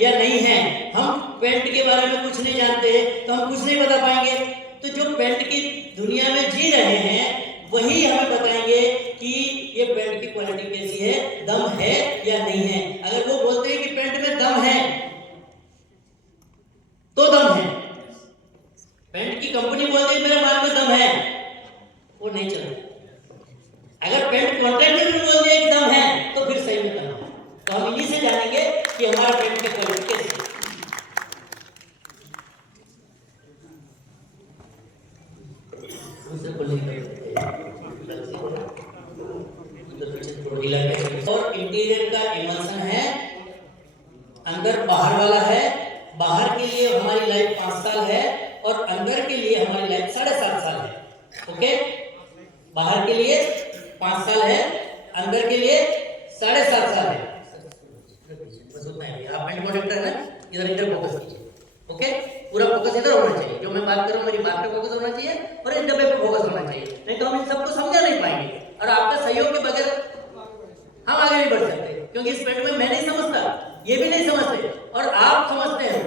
या नहीं है। हम पेंट के बारे में कुछ नहीं जानते तो हम कुछ नहीं बता पाएंगे। तो जो पेंट की दुनिया में जी रहे हैं वही हमें बताएंगे कि ये पेंट की क्वालिटी कैसी है, दम है या नहीं है। अगर वो बोलते हैं कि पेंट में दम है तो दम है, पेंट की कंपनी बोलती है मेरे माल में दम है, वो नहीं चलेगा। अगर पेंट कॉन्ट्रैक्टर ने बोल दिया कि दम है तो फिर सही में दम है। तो हम इन्हीं से जानेंगे कि हमारा पेंट की क्वालिटी कैसी है। और इंटीरियर का इमल्सन है, अंदर बाहर वाला है। बाहर के लिए हमारी लाइफ 5 साल है और अंदर के लिए हमारी लाइफ 7.5 साल है। ओके, बाहर के लिए 5 साल है, अंदर के लिए 7.5 साल है। बस उतना ही। आप पेंट प्रोटेक्टर है, इधर फोकस कीजिए। ओके, पूरा फोकस इधर होना चाहिए। जो मैं बात कर रहा हूँ मेरी बात पे फोकस होना चाहिए और इस डब्बे पे फोकस होना चाहिए, नहीं तो हम इन सबको समझा नहीं पाएंगे और आपका सहयोग के बगैर हम आगे नहीं बढ़ सकते। क्योंकि इस पेंट में मैं नहीं समझता, ये भी नहीं समझते और आप समझते हैं,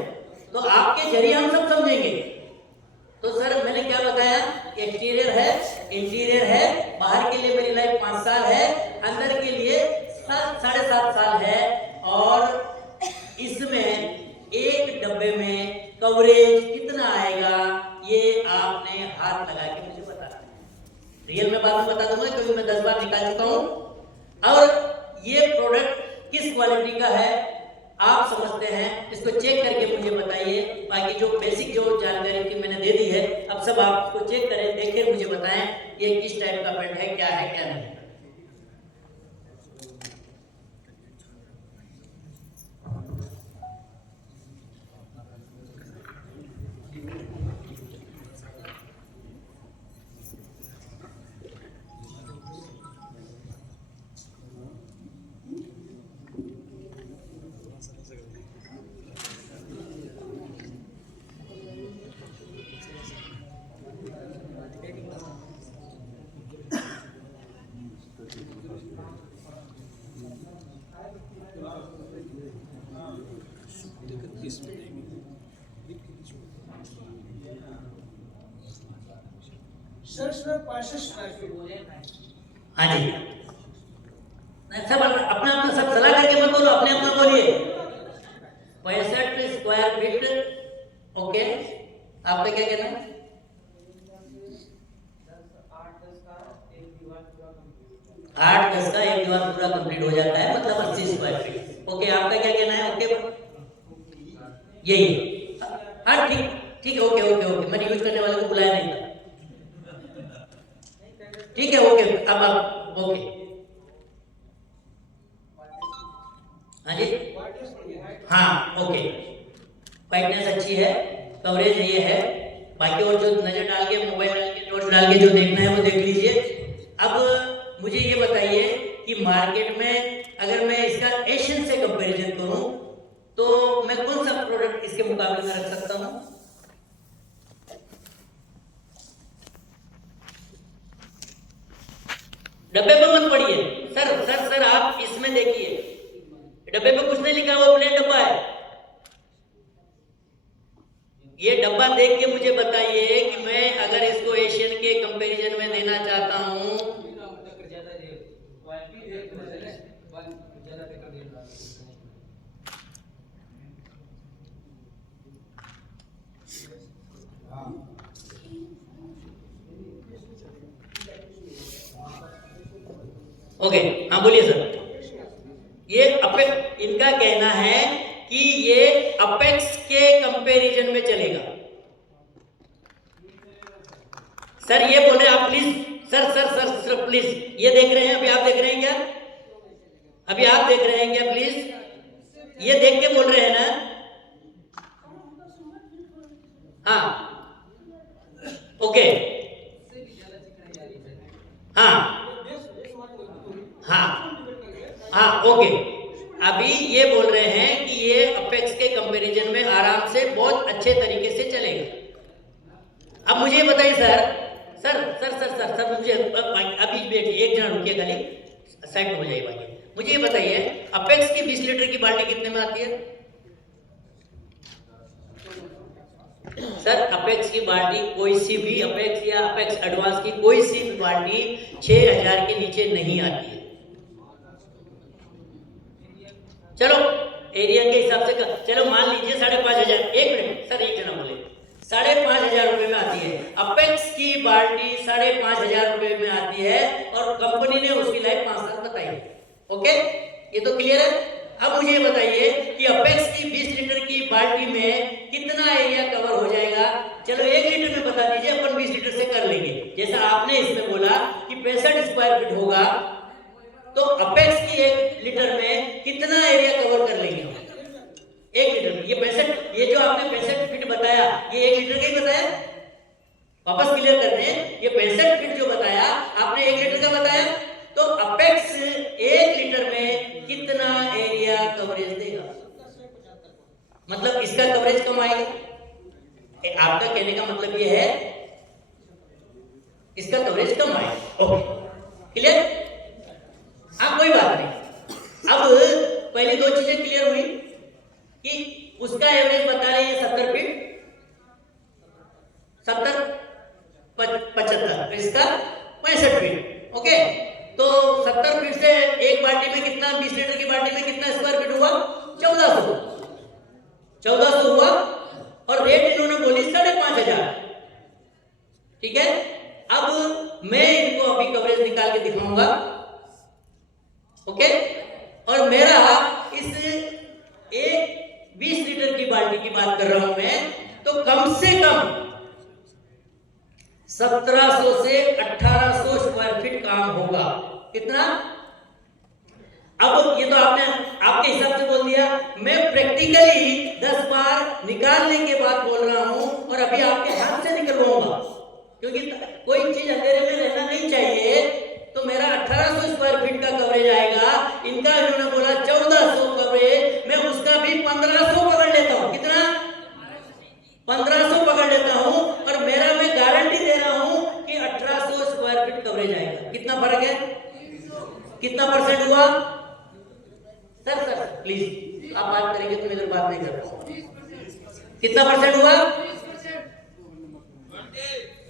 तो आपके जरिए हम सब समझेंगे। तो सर मैंने क्या बताया, एक्सटीरियर है, इंटीरियर है। बाहर के लिए मेरी लाइफ 5 साल है, अंदर के लिए 7.5 साल है। और इसमें एक डब्बे में कवरेज कितना आएगा ये आपने हाथ लगा के मुझे बताना है। रियल में बाद में बता दूंगा क्योंकि मैं 10 बार निकाल चुका हूँ। और ये प्रोडक्ट किस क्वालिटी का है आप समझते हैं, इसको चेक करके मुझे बताइए। बाकी जो बेसिक जो जानकारी की मैंने दे दी है, अब सब आप इसको चेक करें, देखें, मुझे बताएं ये किस टाइप का पेंट है, क्या है क्या नहीं। सर इसमें 65 स्क्वायर फीट। हाँ जी, सब अपना अपना सब सलाह करके मत बोलो, अपने अपना बोलिए। 65 स्क्वायर फीट। ओके, आपका क्या कहना है? 8-10 का एक दीवार पूरा कंप्लीट हो जाता है, मतलब 80 स्क्वायर फीट। ओके, आपका क्या कहना है? ओके, यही। हाँ ठीक ठीक है, ओके ओके ओके, मैंने यूज करने वाले को बुलाया नहीं था। ठीक है, ओके, अब आप ओके। हाँ जी, हाँ ओके, ब्राइटनेस अच्छी है, कवरेज ये है। बाकी और जो नजर डाल के, मोबाइल डाल के, टॉर्च डाल के जो देखना है वो देख लीजिए। अब मुझे ये बताइए कि मार्केट में अगर मैं इसका एशियन से कंपैरिजन करूं तो मैं कौन सा प्रोडक्ट इसके मुकाबले में रख सकता हूं? डब्बे पर मत पढ़िए सर, सर सर आप इसमें देखिए, डब्बे पे कुछ नहीं लिखा, वो प्लेन डब्बा है। ये डब्बा देख के मुझे बताइए कि मैं अगर इसको एशियन के कंपैरिजन में देना चाहता हूं। ओके, हाँ बोलिए सर। ये इनका कहना है कि ये अपेक्स के कंपैरिजन में चलेगा। सर ये बोल रहे हैं आप please, sir sir sir sir please, ये देख रहे हैं, अभी आप देख रहे हैं क्या? अभी आप देख रहे हैं क्या? प्लीज ये देख के बोल रहे हैं ना? हाँ ओके, हाँ हाँ हाँ ओके। अभी ये बोल रहे हैं कि ये अपेक्स के कंपैरिजन में आराम से बहुत अच्छे तरीके से चलेगा। अब मुझे बताइए sir, sir sir sir sir sir मुझे अभी बैठिए, एक जना रुकिए, खाली साइड में हो जाइए। बाकी मुझे ये बताइए, अपेक्स की 20 लीटर की बाल्टी कितने में आती है? सर अपेक्स की बाल्टी, कोई सी भी अपेक्स या अपेक्स एडवांस की कोई सी भी बाल्टी 6000 के नीचे नहीं आती है। चलो एरिया के हिसाब से चलो मान लीजिए 5,500, एक मिनट सर, एक जना बोले 5,500 रुपए में आती है। अपेक्स की बाल्टी 5,500 रुपए में आती है और कंपनी ने उसकी लाइफ 5 साल बताई है। ओके, ये तो क्लियर है। अब मुझे बताइए कि अपेक्स की 20 लीटर की बाल्टी में कितना एरिया कवर हो जाएगा। चलो 1 लीटर में बता दीजिए, अपन 20 लीटर से कर लेंगे। जैसा आपने इसमें बोला कि 65 स्क्वायर फीट होगा, तो अपेक्स की 1 लीटर में कितना एरिया कवर कर लेंगे? 1 लीटर में ये 65, ये जो आपने 65 फीट बताया, ये 1 लीटर का ही बताया। वापस क्लियर करते हैं, ये 65 फीट जो बताया आपने 1 लीटर का बताया, तो अपेक्स 1 लीटर में कितना एरिया कवरेज देगा? मतलब इसका कवरेज कम आएगा। आपका कहने का मतलब ये है इसका कवरेज कम आएगा। Okay, clear? अब कोई बात नहीं। अब पहली 2 चीजें क्लियर हुई कि उसका एवरेज बता रहे हैं 70 फीट, 70 75, इसका 65 फीट। ओके, तो 70 फीट से एक बाल्टी में कितना, 20 लीटर की बाल्टी में कितना स्क्वायर फीट हुआ? 1400 हुआ। और रेट इन्होंने बोली 5,500। ठीक है, अब मैं इनको अभी कवरेज निकाल के दिखाऊंगा। ओके, और मेरा इस एक 20 लीटर की बाल्टी की बात कर रहा हूं मैं, तो कम से कम 1700 से 1800 स्क्वायर फीट काम होगा। कितना? अब ये तो आपने आपके हिसाब से बोल दिया, मैं प्रैक्टिकली 10 बार निकालने के बाद बोल रहा हूं और अभी आपके हाथ से निकलवाऊंगा, क्योंकि कोई चीज अंधेरे में रहना नहीं चाहिए। तो मेरा 1800 स्क्वायर फीट का कवरेज आएगा। इनका इन्होंने बोला 1400 कवरेज, मैं उसका भी 1500 पकड़ लेता हूं। कितना? 1500 पकड़ लेता हूं, और मेरा मैं गारंटी दे रहा हूं कि 1800 स्क्वायर फीट कवरेज आएगा। कितना फर्क है? कितना परसेंट हुआ? सर प्लीज आप बात करेंगे तो मैं इधर बात नहीं कर रहा। कितना परसेंट हुआ?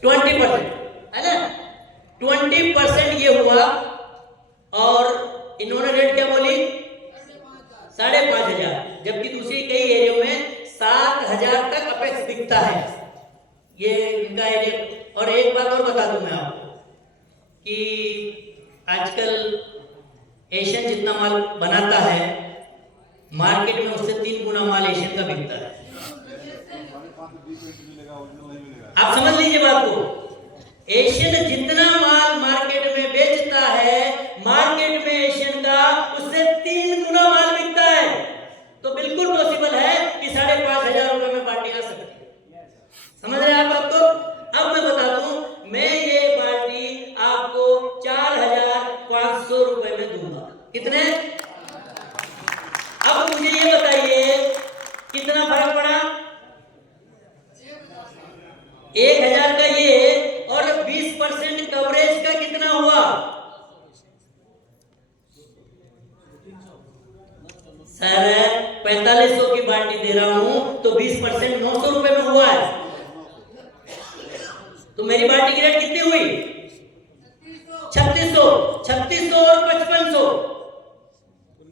20% है ना? 20% ये हुआ। और इन्होंने रेट क्या बोली? 5,500, जबकि दूसरी कई एरिया में 7,000 तक अपेक्स बिकता है। ये इनका एरिया। और एक बात और बता दूं मैं आपको कि आजकल एशियन जितना माल बनाता है मार्केट में, उससे 3 गुना माल एशियन का बिकता है। आप समझ लीजिए बात को। एशियन जितना माल मार्केट में बेचता है, मार्केट में एशियन का उससे 3 गुना माल बिकता है। तो बिल्कुल पॉसिबल है कि 5,500 रुपए में बाल्टी आ सकती है। समझ रहे हैं आप बात को? अब मैं बता दूं, मैं ये बाल्टी आपको 4,500 रुपए में दूंगा। कितने? अब मुझे ये बताइए कितना फर्क पड़ा? 1,000 का ये, और 20% कवरेज का कितना हुआ? सर 4500 की बाल्टी दे रहा हूं, तो 20% 900 रुपए में हुआ है। तो मेरी बाल्टी की रेट कितनी हुई? 3600 और 5500।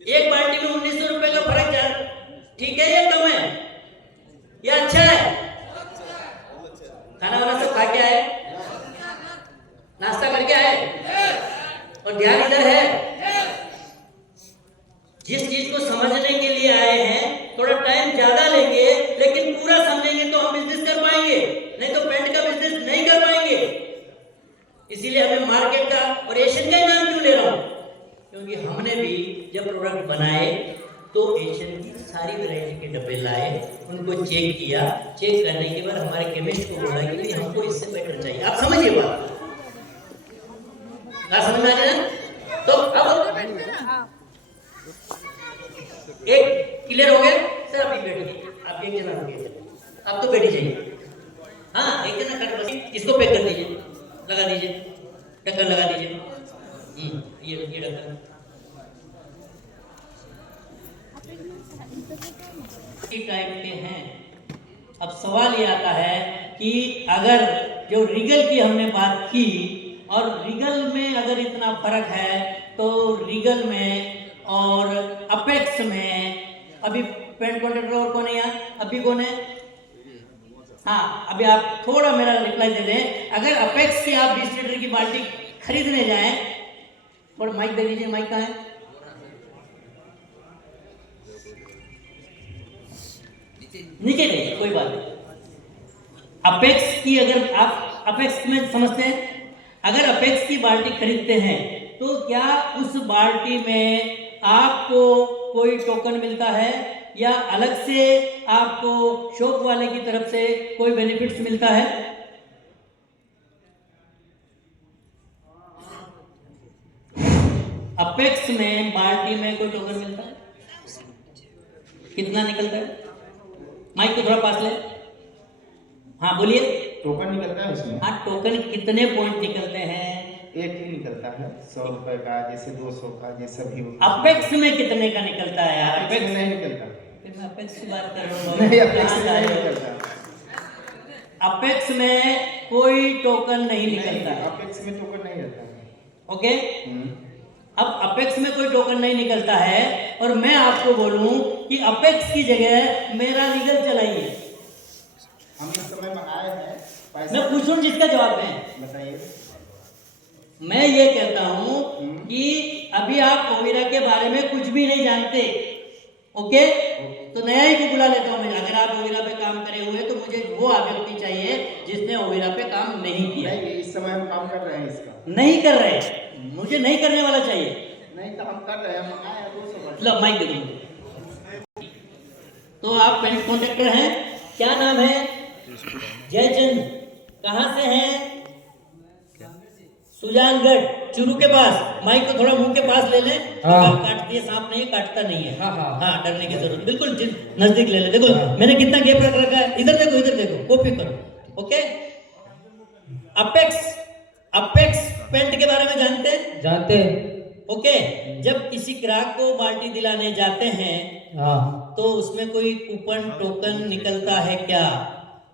एक बाल्टी में 1900 रुपए का फर्क है। ठीक है, ये कम है या अच्छा है? खाना वाना सब खा के आए, नाश्ता करके आए, और ध्यान इधर है। जिस चीज को समझने के लिए आए हैं, थोड़ा टाइम ज्यादा लेंगे, लेकिन पूरा समझेंगे तो हम बिजनेस कर पाएंगे, नहीं तो पेंट का बिजनेस नहीं कर पाएंगे। इसीलिए हमें मार्केट का और एशियन का नाम क्यों ले रहा हूं? क्योंकि हमने भी जब प्रोडक्ट बनाए तो एशियन की सारी वैरायटी के डब्बे लाए, उनको चेक किया। चेक करने के बाद हमारे केमिस्ट को बोला कि हमको इससे बेटर चाहिए। आप समझिए बात, समझ में आ रहा है? तो अब एक क्लियर हो गया सर। अभी बैठिए, आप एक जना रुकिए, आप तो बैठी जाइए। हाँ, एक जना कट, बस इसको पैक कर दीजिए, लगा दीजिए, ढक्कन लगा दीजिए। ये ढक्कन टाइप के हैं। अब सवाल ये आता है कि अगर जो रीगल की हमने बात की और रीगल में अगर इतना फर्क है तो रीगल में और अपेक्स में अभी पेंट कॉन्ट्रैक्टर और कौन है यार, अभी कौन है? हाँ, अभी आप थोड़ा मेरा रिप्लाई दे दें। अगर अपेक्स की आप 20 लीटर की बाल्टी खरीदने जाएं, और माइक दे दीजिए, माइक कहाँ है? नीचे नहीं, कोई बात नहीं। अपेक्स की अगर आप अपेक्स में समझते हैं, अगर अपेक्स की बाल्टी खरीदते हैं तो क्या उस बाल्टी में आपको कोई टोकन मिलता है या अलग से आपको शॉप वाले की तरफ से कोई बेनिफिट्स मिलता है? अपेक्स में बाल्टी में कोई टोकन मिलता है? कितना निकलता है? माइक को थोड़ा पास ले। हाँ बोलिए। टोकन निकलता है इसमें? हाँ, टोकन कितने पॉइंट निकलते हैं? एक ही निकलता है, 100 रुपए का, जैसे 200 का, जैसे भी अपेक्स में कितने का निकलता है यार? अपेक्स में नहीं निकलता। फिर मैं अपेक्स की बात कर रहा हूँ। नहीं, अपेक्स में नहीं निकलता। अपेक्स में कोई टोकन नहीं निकलता। अपेक्स में टोकन नहीं रहता है। ओके, अब अपेक्स में कोई टोकन नहीं निकलता है और मैं आपको बोलूं कि अपेक्स की जगह मेरा रीगल चलाइए। हम इस समय मंगाए हैं पैसे। मैं पूछूं जिसका जवाब है, बताइए। मैं ये कहता हूं कि अभी आप ओवेरा के बारे में कुछ भी नहीं जानते। ओके, तो नया ही को बुला लेता हूं मैं। अगर आप ओवेरा पे काम करे हुए तो मुझे वो व्यक्ति चाहिए जिसने ओवेरा पे काम नहीं किया। नहीं, इस समय हम काम कर रहे हैं इसका। नहीं कर रहे, मुझे नहीं करने वाला चाहिए। नहीं तो हम कर रहे हैं, मंगाए हैं 200। लो माइक दे दो। तो आप पेंट कॉन्ट्रैक्टर हैं, क्या नाम है? जयचंद। कहाँ से हैं? सुजानगढ़, चुरू के पास। माइक को थोड़ा मुंह के पास ले लें। हाँ। काटती है, सांप नहीं काटता नहीं है। हाँ, हाँ। हाँ, डरने की जरूरत बिल्कुल नजदीक ले ले। देखो मैंने कितना गैप रख रखा है। इधर देखो, इधर देखो, कॉपी करो। ओके, अपेक्स पेंट के बारे में जानते हैं? जानते हैं। ओके, जब किसी ग्राहक को बाल्टी दिलाने जाते हैं हाँ, तो उसमें कोई कूपन टोकन निकलता है क्या?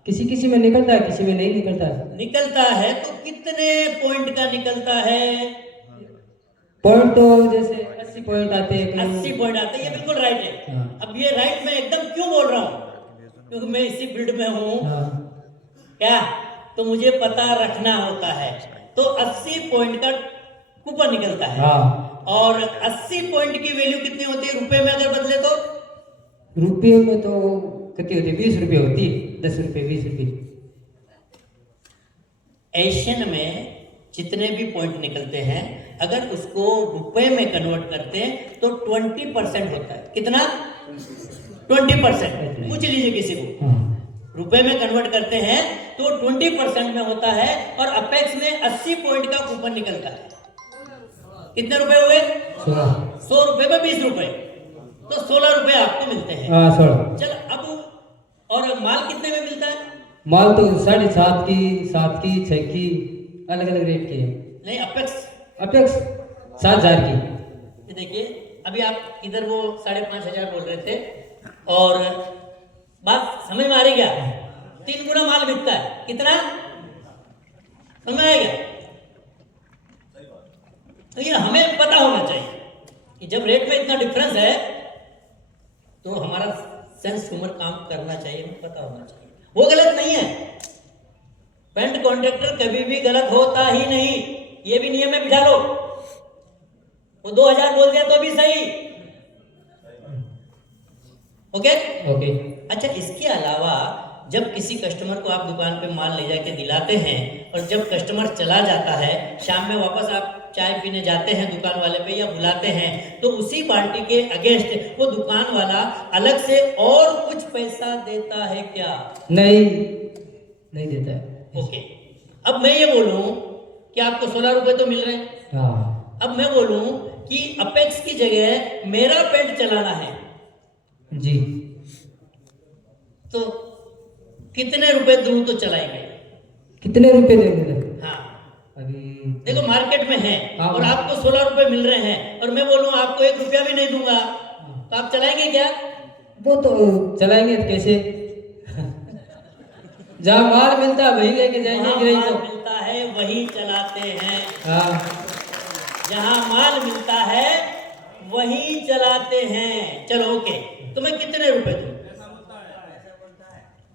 किसी किसी में निकलता है, किसी में नहीं निकलता है। निकलता है तो कितने पॉइंट का निकलता है? पॉइंट तो जैसे 80 पॉइंट आते हैं, 80 पॉइंट आते हैं। ये बिल्कुल राइट है। हाँ। अब ये राइट मैं एकदम क्यों बोल रहा हूँ? क्योंकि मैं इसी फील्ड में हूँ। हाँ, क्या तो मुझे पता रखना होता है। तो 80 पॉइंट का कूपन निकलता है। हाँ। और 80 पॉइंट की वैल्यू कितनी होती है रुपए में अगर बदले तो? रुपये में तो कितनी होती है? 20 रुपये होती है। 10 रुपये, 20 रुपये। एशियन में जितने भी पॉइंट निकलते हैं अगर उसको रुपए में कन्वर्ट करते हैं तो 20% होता है। कितना? 20%। पूछ लीजिए किसी को। हाँ। रुपए में कन्वर्ट करते हैं तो 20% में होता है। और अपेक्स में 80 पॉइंट का कूपन निकलता है। कितने रुपए हुए? 100 रुपए में 20 रुपए, तो 16 रुपए आपको मिलते हैं। हाँ, 16। चल अब, और माल कितने में मिलता है? माल तो 7.5 की, 7 की, 6 की, अलग अलग रेट की है। नहीं, अपेक्स 7,000 की। ये देखिए, अभी आप इधर वो 5,500 बोल रहे थे और बात समझ में आ रही क्या? 3 गुना माल बिकता है। कितना समझ में आएगा? तो ये हमें पता होना चाहिए कि जब रेट में इतना डिफरेंस है तो हमारा सेंस ह्यूमर काम करना चाहिए, हमें पता होना चाहिए। वो गलत नहीं है। पेंट कॉन्ट्रैक्टर कभी भी गलत होता ही नहीं, ये भी नियम में बिठा लो। वो 2000 बोल दिया तो भी सही। ओके? ओके। अच्छा, इसके अलावा जब किसी कस्टमर को आप दुकान पे माल ले जाके दिलाते हैं और जब कस्टमर चला जाता है, शाम में वापस आप चाय पीने जाते हैं दुकान वाले पे या बुलाते हैं, तो उसी पार्टी के अगेंस्ट वो दुकान वाला अलग से और कुछ पैसा देता है क्या? नहीं देता है। ओके, अब मैं ये बोलूं कि आपको 16 रुपए तो मिल रहे हैं। हाँ अब मैं बोलूं कि अपेक्स की जगह मेरा पेंट चलाना है जी, तो कितने रुपए दूं तो चलाएंगे? कितने रुपए देंगे? हाँ, अभी देखो मार्केट में है हाँ। और आपको 16 रुपए मिल रहे हैं और मैं बोलूं आपको 1 रुपया भी नहीं दूंगा, तो आप चलाएंगे क्या? वो तो चलाएंगे कैसे? जहाँ माल मिलता है वही लेके जाएंगे जहाँ गिराई माल को। मिलता है वही चलाते हैं। हाँ जहाँ माल मिलता है वही चलाते हैं। चलो ओके, तुम्हें कितने रुपए दूं?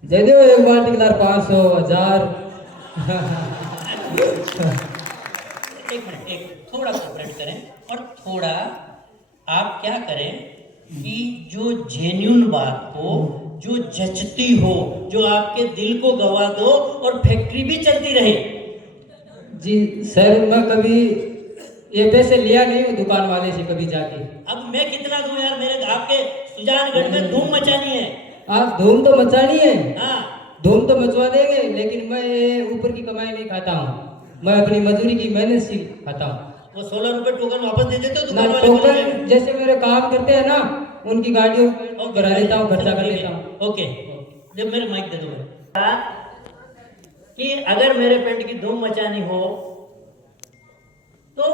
दे दो एक बाल्टी के 500 1000। एक मिनट, एक थोड़ा कोऑपरेट करें और थोड़ा आप क्या करें कि जो जेन्युइन बात हो, जो जचती हो, जो आपके दिल को गवा दो और फैक्ट्री भी चलती रहे। जी सर, मैं कभी ये पैसे लिया नहीं हूँ दुकान वाले से कभी जाके। अब मैं कितना दूं यार, मेरे आपके सुजानगढ़ में धूम मचानी है। आप धूम तो मचानी है, हाँ, धूम तो मचवा देंगे, लेकिन मैं ये ऊपर की कमाई नहीं खाता हूँ। मैं अपनी मजदूरी की मेहनत से खाता हूँ। वो 16 रुपए टोकन वापस दे देते हो ना दुकान वाले को? टोकन जैसे मेरे काम करते हैं ना, उनकी गाड़ियों को करा देता हूँ, खर्चा कर देता हूँ। ओके, जब मेरे माइक दे दो कि अगर मेरे पेंट की धूम मचानी हो तो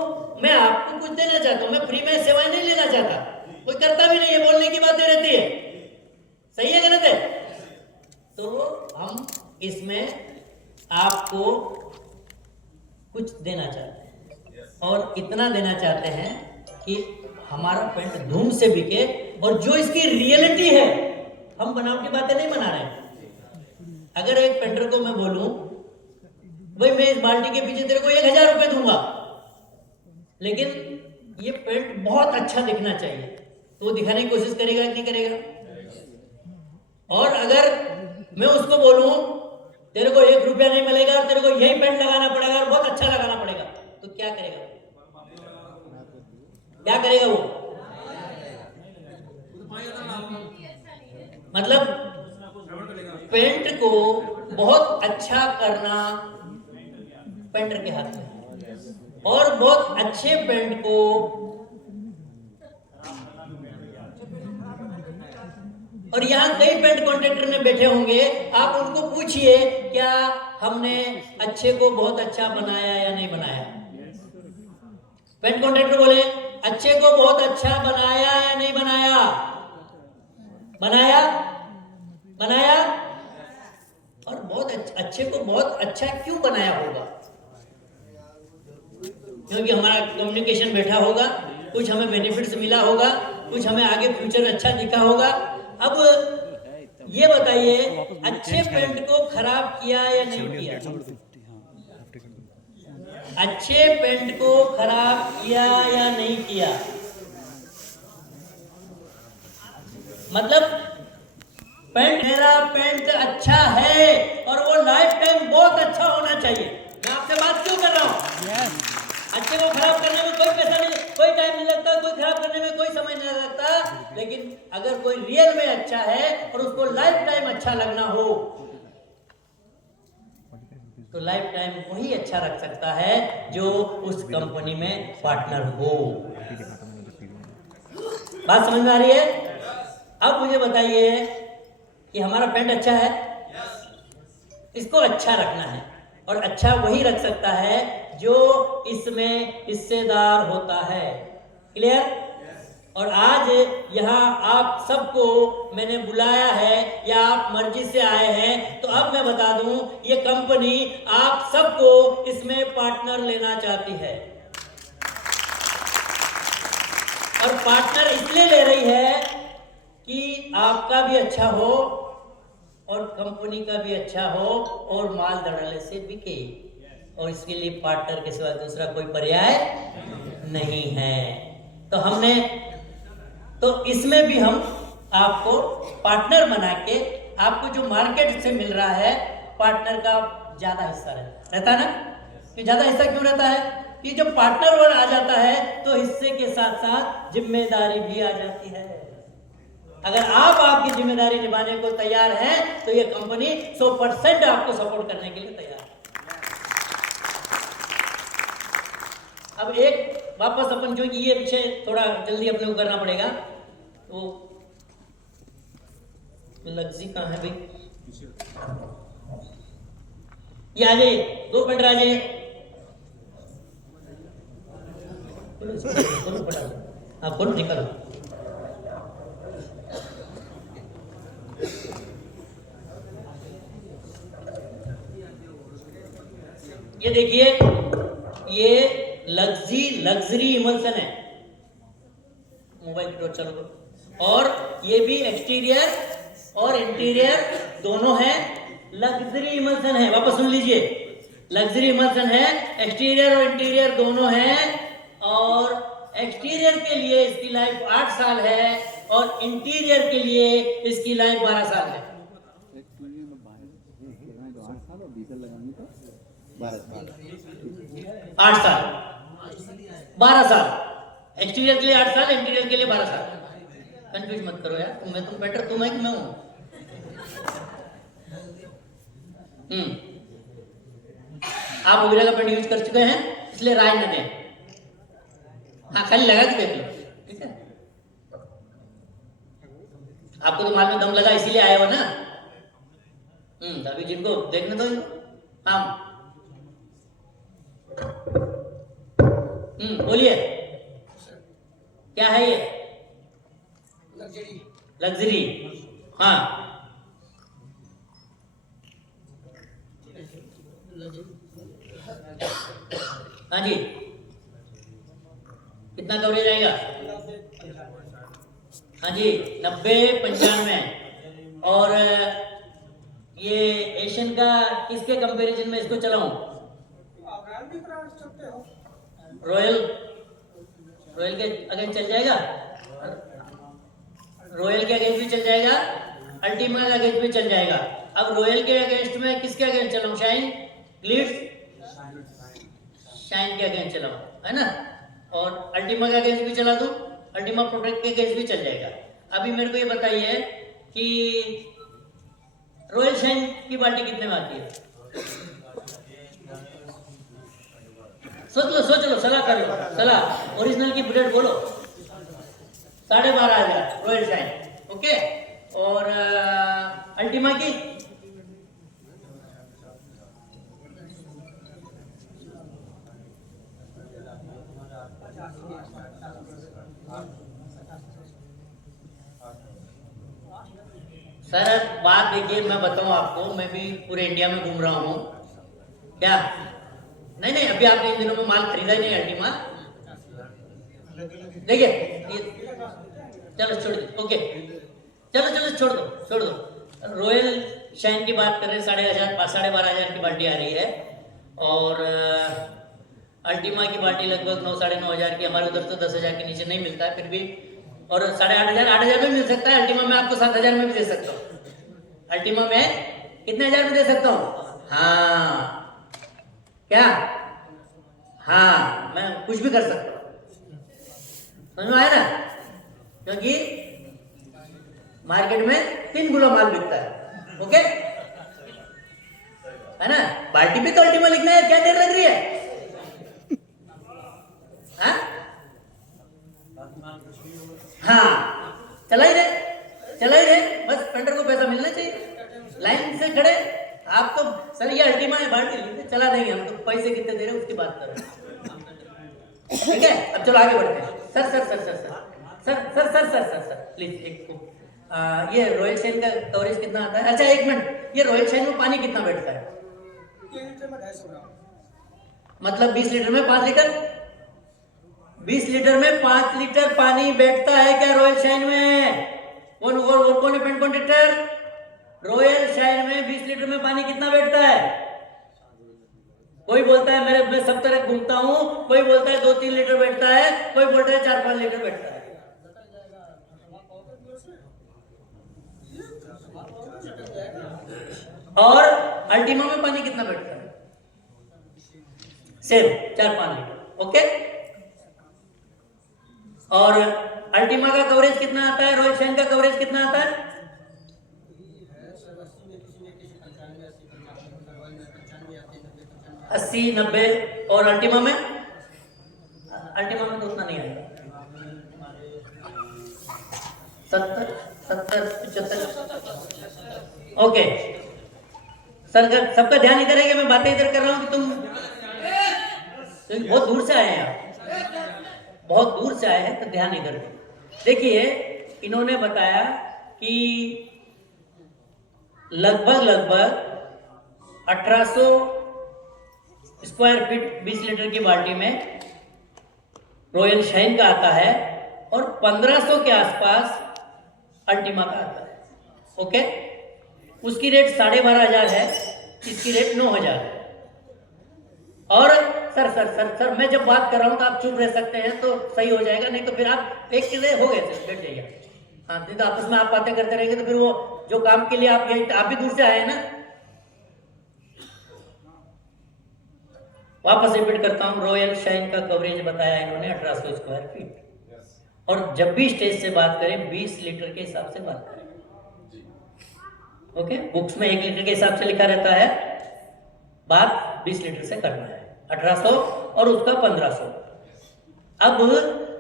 मैं आपको कुछ देना चाहता हूं। मैं फ्री में सेवाएं नहीं लेना चाहता, कोई करता भी नहीं है, बोलने की बातें रहती है। सही है गलत है? तो हम इसमें आपको कुछ देना चाहते हैं और इतना देना चाहते हैं कि हमारा पेंट धूम से बिके और जो इसकी रियलिटी है, हम बनावटी बातें नहीं बना रहे। अगर एक पेंटर को मैं बोलूं भाई मैं इस बाल्टी के पीछे तेरे को 1000 रुपए दूंगा, लेकिन ये पेंट बहुत अच्छा दिखना चाहिए, तो वो दिखाने की कोशिश करेगा कि नहीं करेगा? और अगर मैं उसको बोलूं तेरे को 1 रुपया नहीं मिलेगा और तेरे को यही पेंट लगाना पड़ेगा और बहुत अच्छा लगाना पड़ेगा, तो क्या करेगा? क्या करेगा वो? मतलब पेंट को बहुत अच्छा करना पेंटर के हाथ में है और बहुत अच्छे पेंट को और यहाँ कई पेंट कॉन्ट्रैक्टर में बैठे होंगे, आप उनको पूछिए क्या हमने अच्छे को बहुत अच्छा बनाया या नहीं बनाया? पेंट कॉन्ट्रैक्टर बोले अच्छे को बहुत अच्छा बनाया या नहीं बनाया? बनाया, बनाया। और बहुत अच्छे को बहुत अच्छा क्यों बनाया होगा? क्योंकि हमारा कम्युनिकेशन बैठा होगा, कुछ हमें बेनिफिट्स मिला होगा, कुछ हमें आगे फ्यूचर अच्छा दिखा होगा। अब ये बताइए अच्छे पेंट को खराब किया या नहीं किया? अच्छे पेंट को खराब किया या नहीं किया? मतलब पेंट, मेरा पेंट अच्छा है और वो लाइफ टाइम बहुत अच्छा होना चाहिए। मैं आपसे बात क्यों कर रहा हूँ? अच्छे को खराब करने में कोई पैसा नहीं, कोई टाइम नहीं लगता, कोई खराब करने में कोई समय नहीं लगता, लेकिन अगर कोई रियल में अच्छा है और उसको लाइफ टाइम अच्छा लगना हो तो लाइफ टाइम वही अच्छा रख सकता है जो उस कंपनी में पार्टनर हो। बात समझ में आ रही है? अब मुझे बताइए कि हमारा पेंट अच्छा है, इसको अच्छा रखना है और अच्छा वही रख सकता है जो इसमें हिस्सेदार होता है। क्लियर? और आज यहाँ आप सबको मैंने बुलाया है या आप मर्जी से आए हैं, तो अब मैं बता दूं ये कंपनी आप सबको इसमें पार्टनर लेना चाहती है। और पार्टनर इसलिए ले रही है कि आपका भी अच्छा हो और कंपनी का भी अच्छा हो और माल धड़ल्ले से बिके, और इसके लिए पार्टनर के सिवा दूसरा कोई पर्याय नहीं है। तो इसमें भी हम आपको पार्टनर बना के, आपको जो मार्केट से मिल रहा है पार्टनर का ज्यादा हिस्सा रहता है ना? कि ज्यादा हिस्सा क्यों रहता है? कि जब पार्टनर वर्ड आ जाता है तो हिस्से के साथ साथ जिम्मेदारी भी आ जाती है। अगर आप आपकी जिम्मेदारी निभाने को तैयार हैं तो ये कंपनी 100% आपको सपोर्ट करने के लिए तैयार है। अब एक वापस अपन जो ये विषय थोड़ा जल्दी अपने को करना पड़ेगा, तो लग्जी कहाँ है भाई? ये आ जाइए, 2 मिनट आ जाइए। आप बोलो निकलो। ये देखिए, ये लग्जरी इमल्सन है। मोबाइल की टॉर्च चालू करो। और ये भी एक्सटीरियर और इंटीरियर दोनों है, लग्जरी इमल्सन है। वापस सुन लीजिए, लग्जरी इमल्सन है, एक्सटीरियर और इंटीरियर दोनों है। और एक्सटीरियर के लिए इसकी लाइफ 8 साल है और इंटीरियर के लिए इसकी लाइफ 12 साल है। 8 साल 12 साल, एक्सटीरियर के लिए 8 साल, इंटीरियर के लिए 12 साल। कंफ्यूज मत करो यार, तुम बेटर तुम है कि मैं हूं? आप ओविरा का पेंट यूज कर चुके हैं, इसलिए राय न दें। हाँ, खाली लगा के देख लो, ठीक है? आपको तो माल में दम लगा इसीलिए आए हो ना। अभी जिनको देखने दो इनको। हाँ, बोलिए, क्या है ये? लग्जरी। हाँ, हाँ जी, कितना कवरेज आएगा? हाँ जी, 90, 95। और ये एशियन का किसके कंपैरिजन में इसको चलाऊं? रॉयल के अगेंस्ट चल जाएगा, रॉयल के अगेंस्ट भी चल जाएगा, अल्टीमा के अगेंस्ट भी चल जाएगा। अब रॉयल के अगेंस्ट में किसके अगेंस्ट चलाऊं? शाइन, ग्लिट्स, शाइन के अगेंस्ट चलाऊं, है ना? और अल्टीमा के अगेंस्ट भी चला दूं, अल्टीमा प्रोटेक्ट के अगेंस्ट भी चल जाएगा। अभी मेरे को ये बताइए कि रॉयल शाइन की बाल्टी कितने में आती है? सोच लो, सलाह कर लो, सलाह। ओरिजिनल की बुलेट बोलो, 12,500 रॉयल शाइन, ओके। और अल्टीमा की सर, बात देखिए, मैं बताऊं आपको, मैं भी पूरे इंडिया में घूम रहा हूं। क्या? नहीं, अभी आपने इन दिनों में माल खरीदा ही नहीं अल्टीमा। देखिए, चलो छोड़ दो, ओके, चलो छोड़ दो। रॉयल शाइन की बात कर रहे हैं, 12,500 की बाल्टी आ रही है। और अल्टीमा की बाल्टी लगभग 9,500 की। हमारे उधर तो 10,000 के नीचे नहीं मिलता है, फिर भी। और 8,500 में मिल सकता है। अल्टीमा में आपको 7,000 में भी दे सकता हूँ। अल्टीमा में कितने हजार में दे सकता हूँ? हाँ, क्या? हाँ, मैं कुछ भी कर सकता हूँ, समझ में आया ना? क्योंकि मार्केट में 3 गुना माल बिकता है, ओके, है ना? बाल्टी पे तो अल्टीमा लिखना है, क्या देर लग रही है? हाँ, चला ही रहे, बस पेंटर को पैसा मिलना चाहिए। लाइन से खड़े आप तो, सर ये अल्टीमा है, बाल्टी चला देंगे हम तो, पैसे कितने दे रहे उसकी बात कर रहे हैं, ठीक है? अब चलो आगे बढ़ते हैं। सर प्लीज एक ये रॉयल शाइन का कवरेज कितना आता है? अच्छा, 1 मिनट, ये रॉयल शाइन में पानी कितना बैठता है? मतलब 20 लीटर में 5 लीटर? 20 लीटर में 5 लीटर पानी बैठता है क्या रॉयल शाइन में? कौन है पेंट कॉन्ट्रैक्टर? रॉयल शाइन में 20 लीटर में पानी कितना बैठता है? कोई बोलता है मैं सब तरह घूमता हूं, कोई बोलता है 2-3 लीटर बैठता है, कोई बोलता है 4-5 लीटर बैठता है। और अल्टीमा में पानी कितना बैठता है? Same 4-5 litre, okay. और अल्टीमा का कवरेज कितना आता है? रॉयल शाइन का कवरेज कितना आता है? 80-90। और अल्टीमा में तो उतना नहीं आएगा, 70-75। ओके सर, सबका ध्यान इधर है कि मैं बातें इधर कर रहा हूं कि तुम बहुत दूर से आए हैं, बहुत दूर से आए हैं, तो ध्यान इधर। देखिए, इन्होंने बताया कि लगभग 1800 स्क्वायर फीट 20 लीटर की बाल्टी में रॉयल शाइन का आता है और 1500 के आसपास अल्टीमा का आता है। ओके, उसकी रेट 12,500 है, इसकी रेट 9,000 है। और सर सर सर सर मैं जब बात कर रहा हूं तो आप चुप रह सकते हैं तो सही हो जाएगा, नहीं तो फिर आप एक चीज़ हो गए थे बैठ जाइए। हाँ, नहीं तो आपस में आप बातें करते रहेंगे तो फिर वो जो काम के लिए आप यही, आप भी दूर से आए हैं ना। वापस रिपीट करता हूं, रॉयल शाइन का कवरेज बताया इन्होंने 1800 स्क्वायर फीट, और जब भी स्टेज से बात करें 20 लीटर के हिसाब से बात करें। ओके, बुक्स में 1 लीटर के हिसाब से लिखा रहता है, बात 20 लीटर से करना है। 1800 और उसका 1500। अब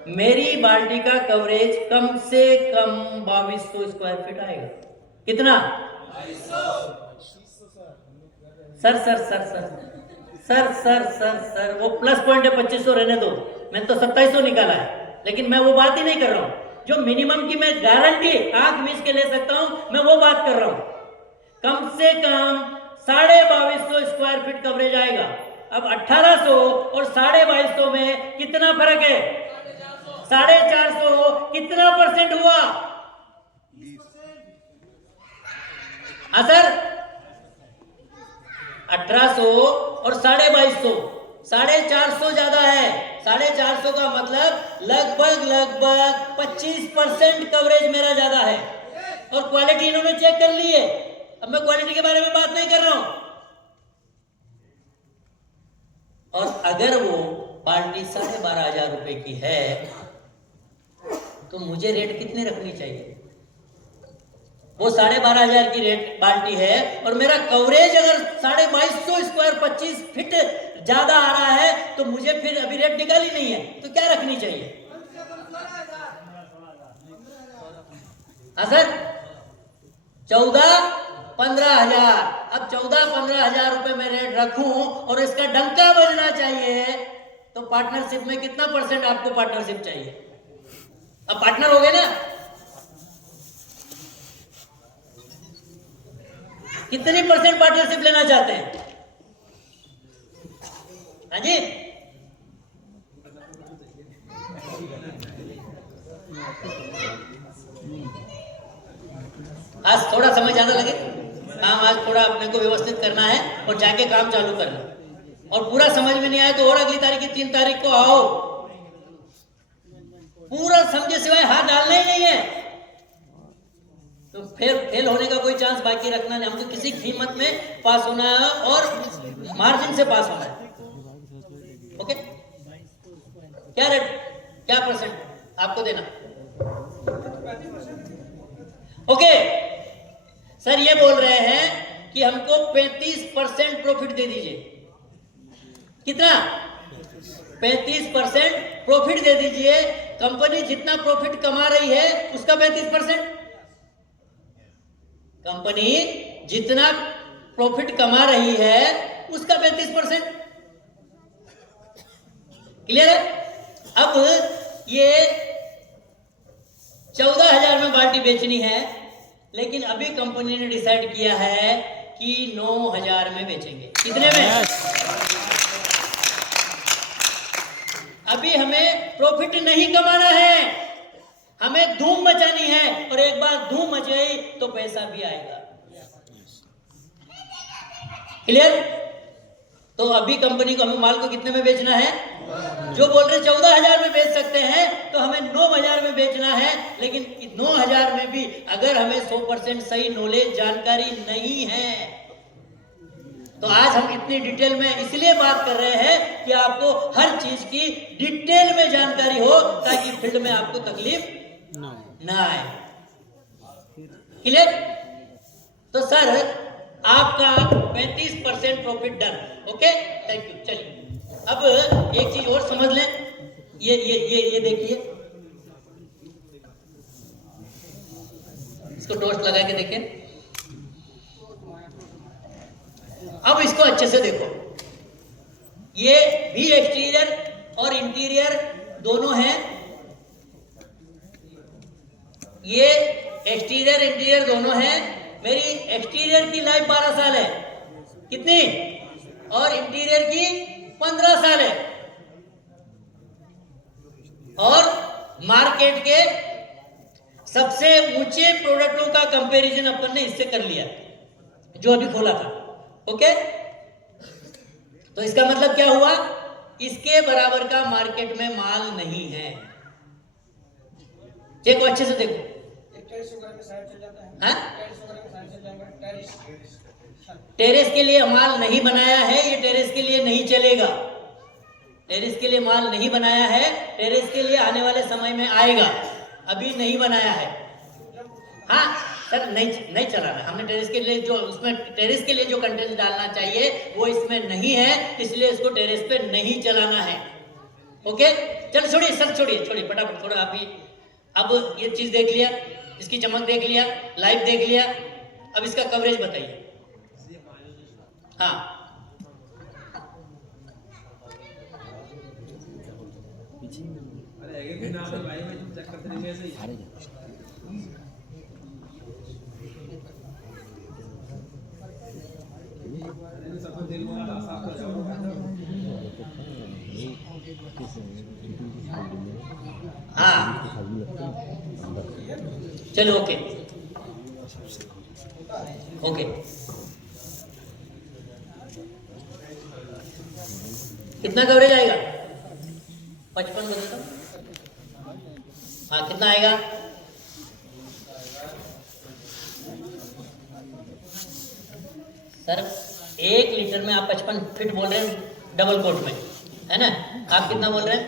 मेरी बाल्टी का कवरेज कम से कम 2200 स्क्वायर फीट आएगा। कितना? Sir sir sir sir sir sir sir sir वो प्लस पॉइंट है, 2500 रहने दो। मैंने तो 2700 निकाला है, लेकिन मैं वो बात ही नहीं कर रहा हूं जो मिनिमम की मैं गारंटी आंख मीच के ले सकता हूं, मैं वो बात कर रहा हूं। कम से कम 2250 स्क्वायर फीट कवरेज आएगा। अब 1800 और 2250 में कितना फर्क है? 450। कितना परसेंट हुआ? हाँ सर, 1800 और 2250, 450 ज्यादा है। 450 का मतलब लगभग 25% कवरेज मेरा ज्यादा है। और क्वालिटी इन्होंने चेक कर ली है। अब मैं क्वालिटी के बारे में बात नहीं कर रहा हूं। और अगर वो बाल्टी 12,500 रुपए की है तो मुझे रेट कितनी रखनी चाहिए? वो 12,500 की रेट बाल्टी है और मेरा कवरेज अगर 2250 स्क्वायर 25 फीट ज्यादा आ रहा है तो मुझे फिर अभी रेट निकाली नहीं है तो क्या रखनी चाहिए? हाँ सर, 14-15,000। अब 14-15,000 रुपए में रेट रखूं और इसका डंका बजना चाहिए तो पार्टनरशिप में कितना परसेंट आपको पार्टनरशिप चाहिए? अब पार्टनर हो गए ना, कितनी परसेंट पार्टनरशिप लेना चाहते हैं? हाँ जी, आज थोड़ा समय ज्यादा लगे, काम आज थोड़ा अपने को व्यवस्थित करना है और जाके काम चालू करना। और पूरा समझ में नहीं आया तो और अगली तारीख की 3 तारीख को आओ। पूरा समझे सिवाय हाथ डालना ही नहीं है तो फिर फेल होने का कोई चांस बाकी रखना नहीं। हमको किसी कीमत में पास होना है और मार्जिन से पास होना है। ओके, क्या रेट, क्या परसेंट आपको देना? ओके सर, ये बोल रहे हैं कि हमको 35% प्रॉफिट दे दीजिए। कितना? 35% प्रॉफिट दे दीजिए। कंपनी जितना प्रॉफिट कमा रही है उसका 35%, कंपनी जितना प्रॉफिट कमा रही है उसका 35%। क्लियर है? अब ये 14,000 में बाल्टी बेचनी है, लेकिन अभी कंपनी ने डिसाइड किया है कि 9,000 में बेचेंगे। कितने में? अभी हमें प्रॉफिट नहीं कमाना है, हमें धूम मचानी है। और एक बार धूम मच गई तो पैसा भी आएगा। क्लियर? तो अभी कंपनी को हमें माल को कितने में बेचना है? जो बोल रहे 14,000 में बेच सकते हैं तो हमें 9,000 में बेचना है। लेकिन 9,000 में भी अगर हमें 100% सही नॉलेज जानकारी नहीं है तो आज हम इतनी डिटेल में इसलिए बात कर रहे हैं कि आपको हर चीज की डिटेल में जानकारी हो ताकि फील्ड में आपको तकलीफ ना आए। क्लियर? तो सर आपका 35% profit done. Okay, thank you. चलिए अब एक चीज और समझ लें। ये देखिए, इसको टोस्ट लगा के देखें। अब इसको अच्छे से देखो, ये भी एक्सटीरियर और इंटीरियर दोनों हैं। ये एक्सटीरियर इंटीरियर दोनों हैं। मेरी एक्सटीरियर की लाइफ 12 साल है। कितनी? और इंटीरियर की 15 साल है। और मार्केट के सबसे ऊंचे प्रोडक्टों का कंपैरिजन अपन ने इससे कर लिया जो अभी खोला था। ओके, तो इसका मतलब क्या हुआ, इसके बराबर का मार्केट में माल नहीं है। देखो अच्छे से देखो, टेरेस वगैरह के साइड चल जाता है। हाँ? टेरेस वगैरह के साइड चल जाएगा। टेरेस टेरेस के लिए माल नहीं बनाया है, ये टेरेस के लिए नहीं चलेगा। टेरेस के लिए माल नहीं बनाया है, टेरेस के लिए आने वाले समय में आएगा, अभी नहीं बनाया है। हाँ सर, नहीं चलाना। हमने टेरेस के लिए जो उसमें टेरेस के लिए जो कंटेंट डालना चाहिए वो इसमें नहीं है, इसलिए इसको टेरेस पे नहीं चलाना है। ओके, चल छोड़िए सर, छोड़िए फटाफट थोड़ा। अभी अब ये चीज देख लिया, इसकी चमक देख लिया, लाइव देख लिया, अब इसका कवरेज बताइए। हाँ, हाँ चलो ओके ओके। कितना कवरेज आएगा? 55 बोले तो हाँ, कितना आएगा? सर 1 लीटर में आप 55 फीट बोल रहे हैं डबल कोट में, है ना? आप कितना बोल रहे हैं?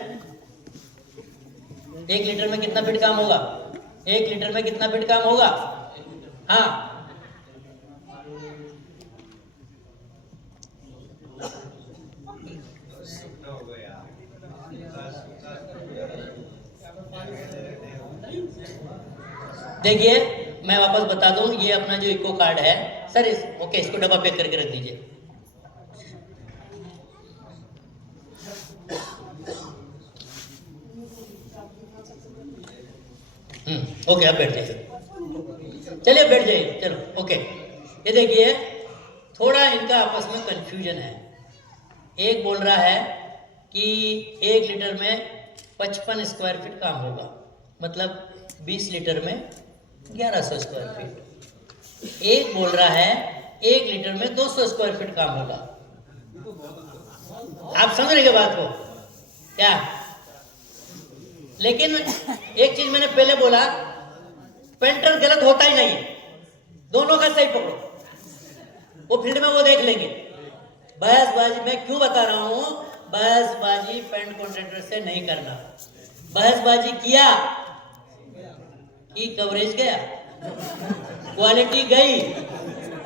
1 लीटर में कितना फीट काम होगा? 1 लीटर में कितना फीट काम होगा? हाँ, देखिए मैं वापस बता दूं, ये अपना जो इको कार्ड है सर, ओके, इसको डब्बा पैक करके रख दीजिए। ओके, अब बैठ जाइए, चलिए बैठ जाइए, चलो ओके। ये देखिए थोड़ा इनका आपस में कंफ्यूजन है। एक बोल रहा है कि 1 लीटर में 55 स्क्वायर फीट काम होगा, मतलब 20 लीटर में 1100 स्क्वायर फीट। एक बोल रहा है 1 लीटर में 200 स्क्वायर फीट काम होगा। आप समझ रहे बात को क्या? लेकिन एक चीज मैंने पहले बोला, पेंटर गलत होता ही नहीं है, दोनों का सही पकड़ो, वो फील्ड में वो देख लेंगे। बहसबाजी मैं क्यों बता रहा हूं, बहसबाजी पेंट कॉन्ट्रैक्टर से नहीं करना। बहसबाजी किया कि कवरेज गया, क्वालिटी गई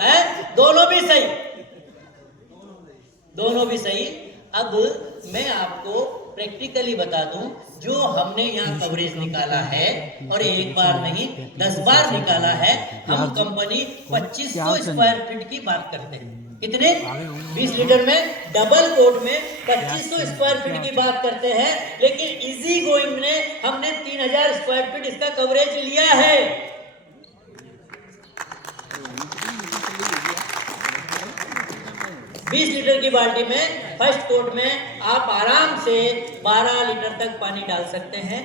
है, दोनों भी सही, दोनों भी सही। अब मैं आपको प्रैक्टिकली बता दूं, जो हमने यहाँ कवरेज निकाला है और एक बार नहीं 10 बार निकाला है, हम कंपनी 2500 स्क्वायर फीट की बात करते हैं। कितने? 20 लीटर में डबल कोट में 2500 स्क्वायर फीट की बात करते हैं, लेकिन इजी गोइंग ने हमने 3000 स्क्वायर फीट इसका कवरेज लिया है। 20 लीटर की बाल्टी में फर्स्ट कोट में आप आराम से 12 लीटर तक पानी डाल सकते हैं।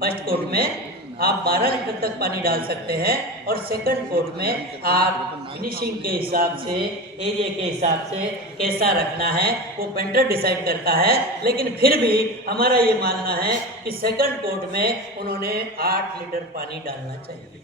फर्स्ट कोट में आप 12 लीटर तक पानी डाल सकते हैं, और सेकंड कोट में आप फिनिशिंग के हिसाब से, एरिया के हिसाब से कैसा रखना है वो पेंटर डिसाइड करता है। लेकिन फिर भी हमारा ये मानना है कि सेकंड कोट में उन्होंने 8 लीटर पानी डालना चाहिए।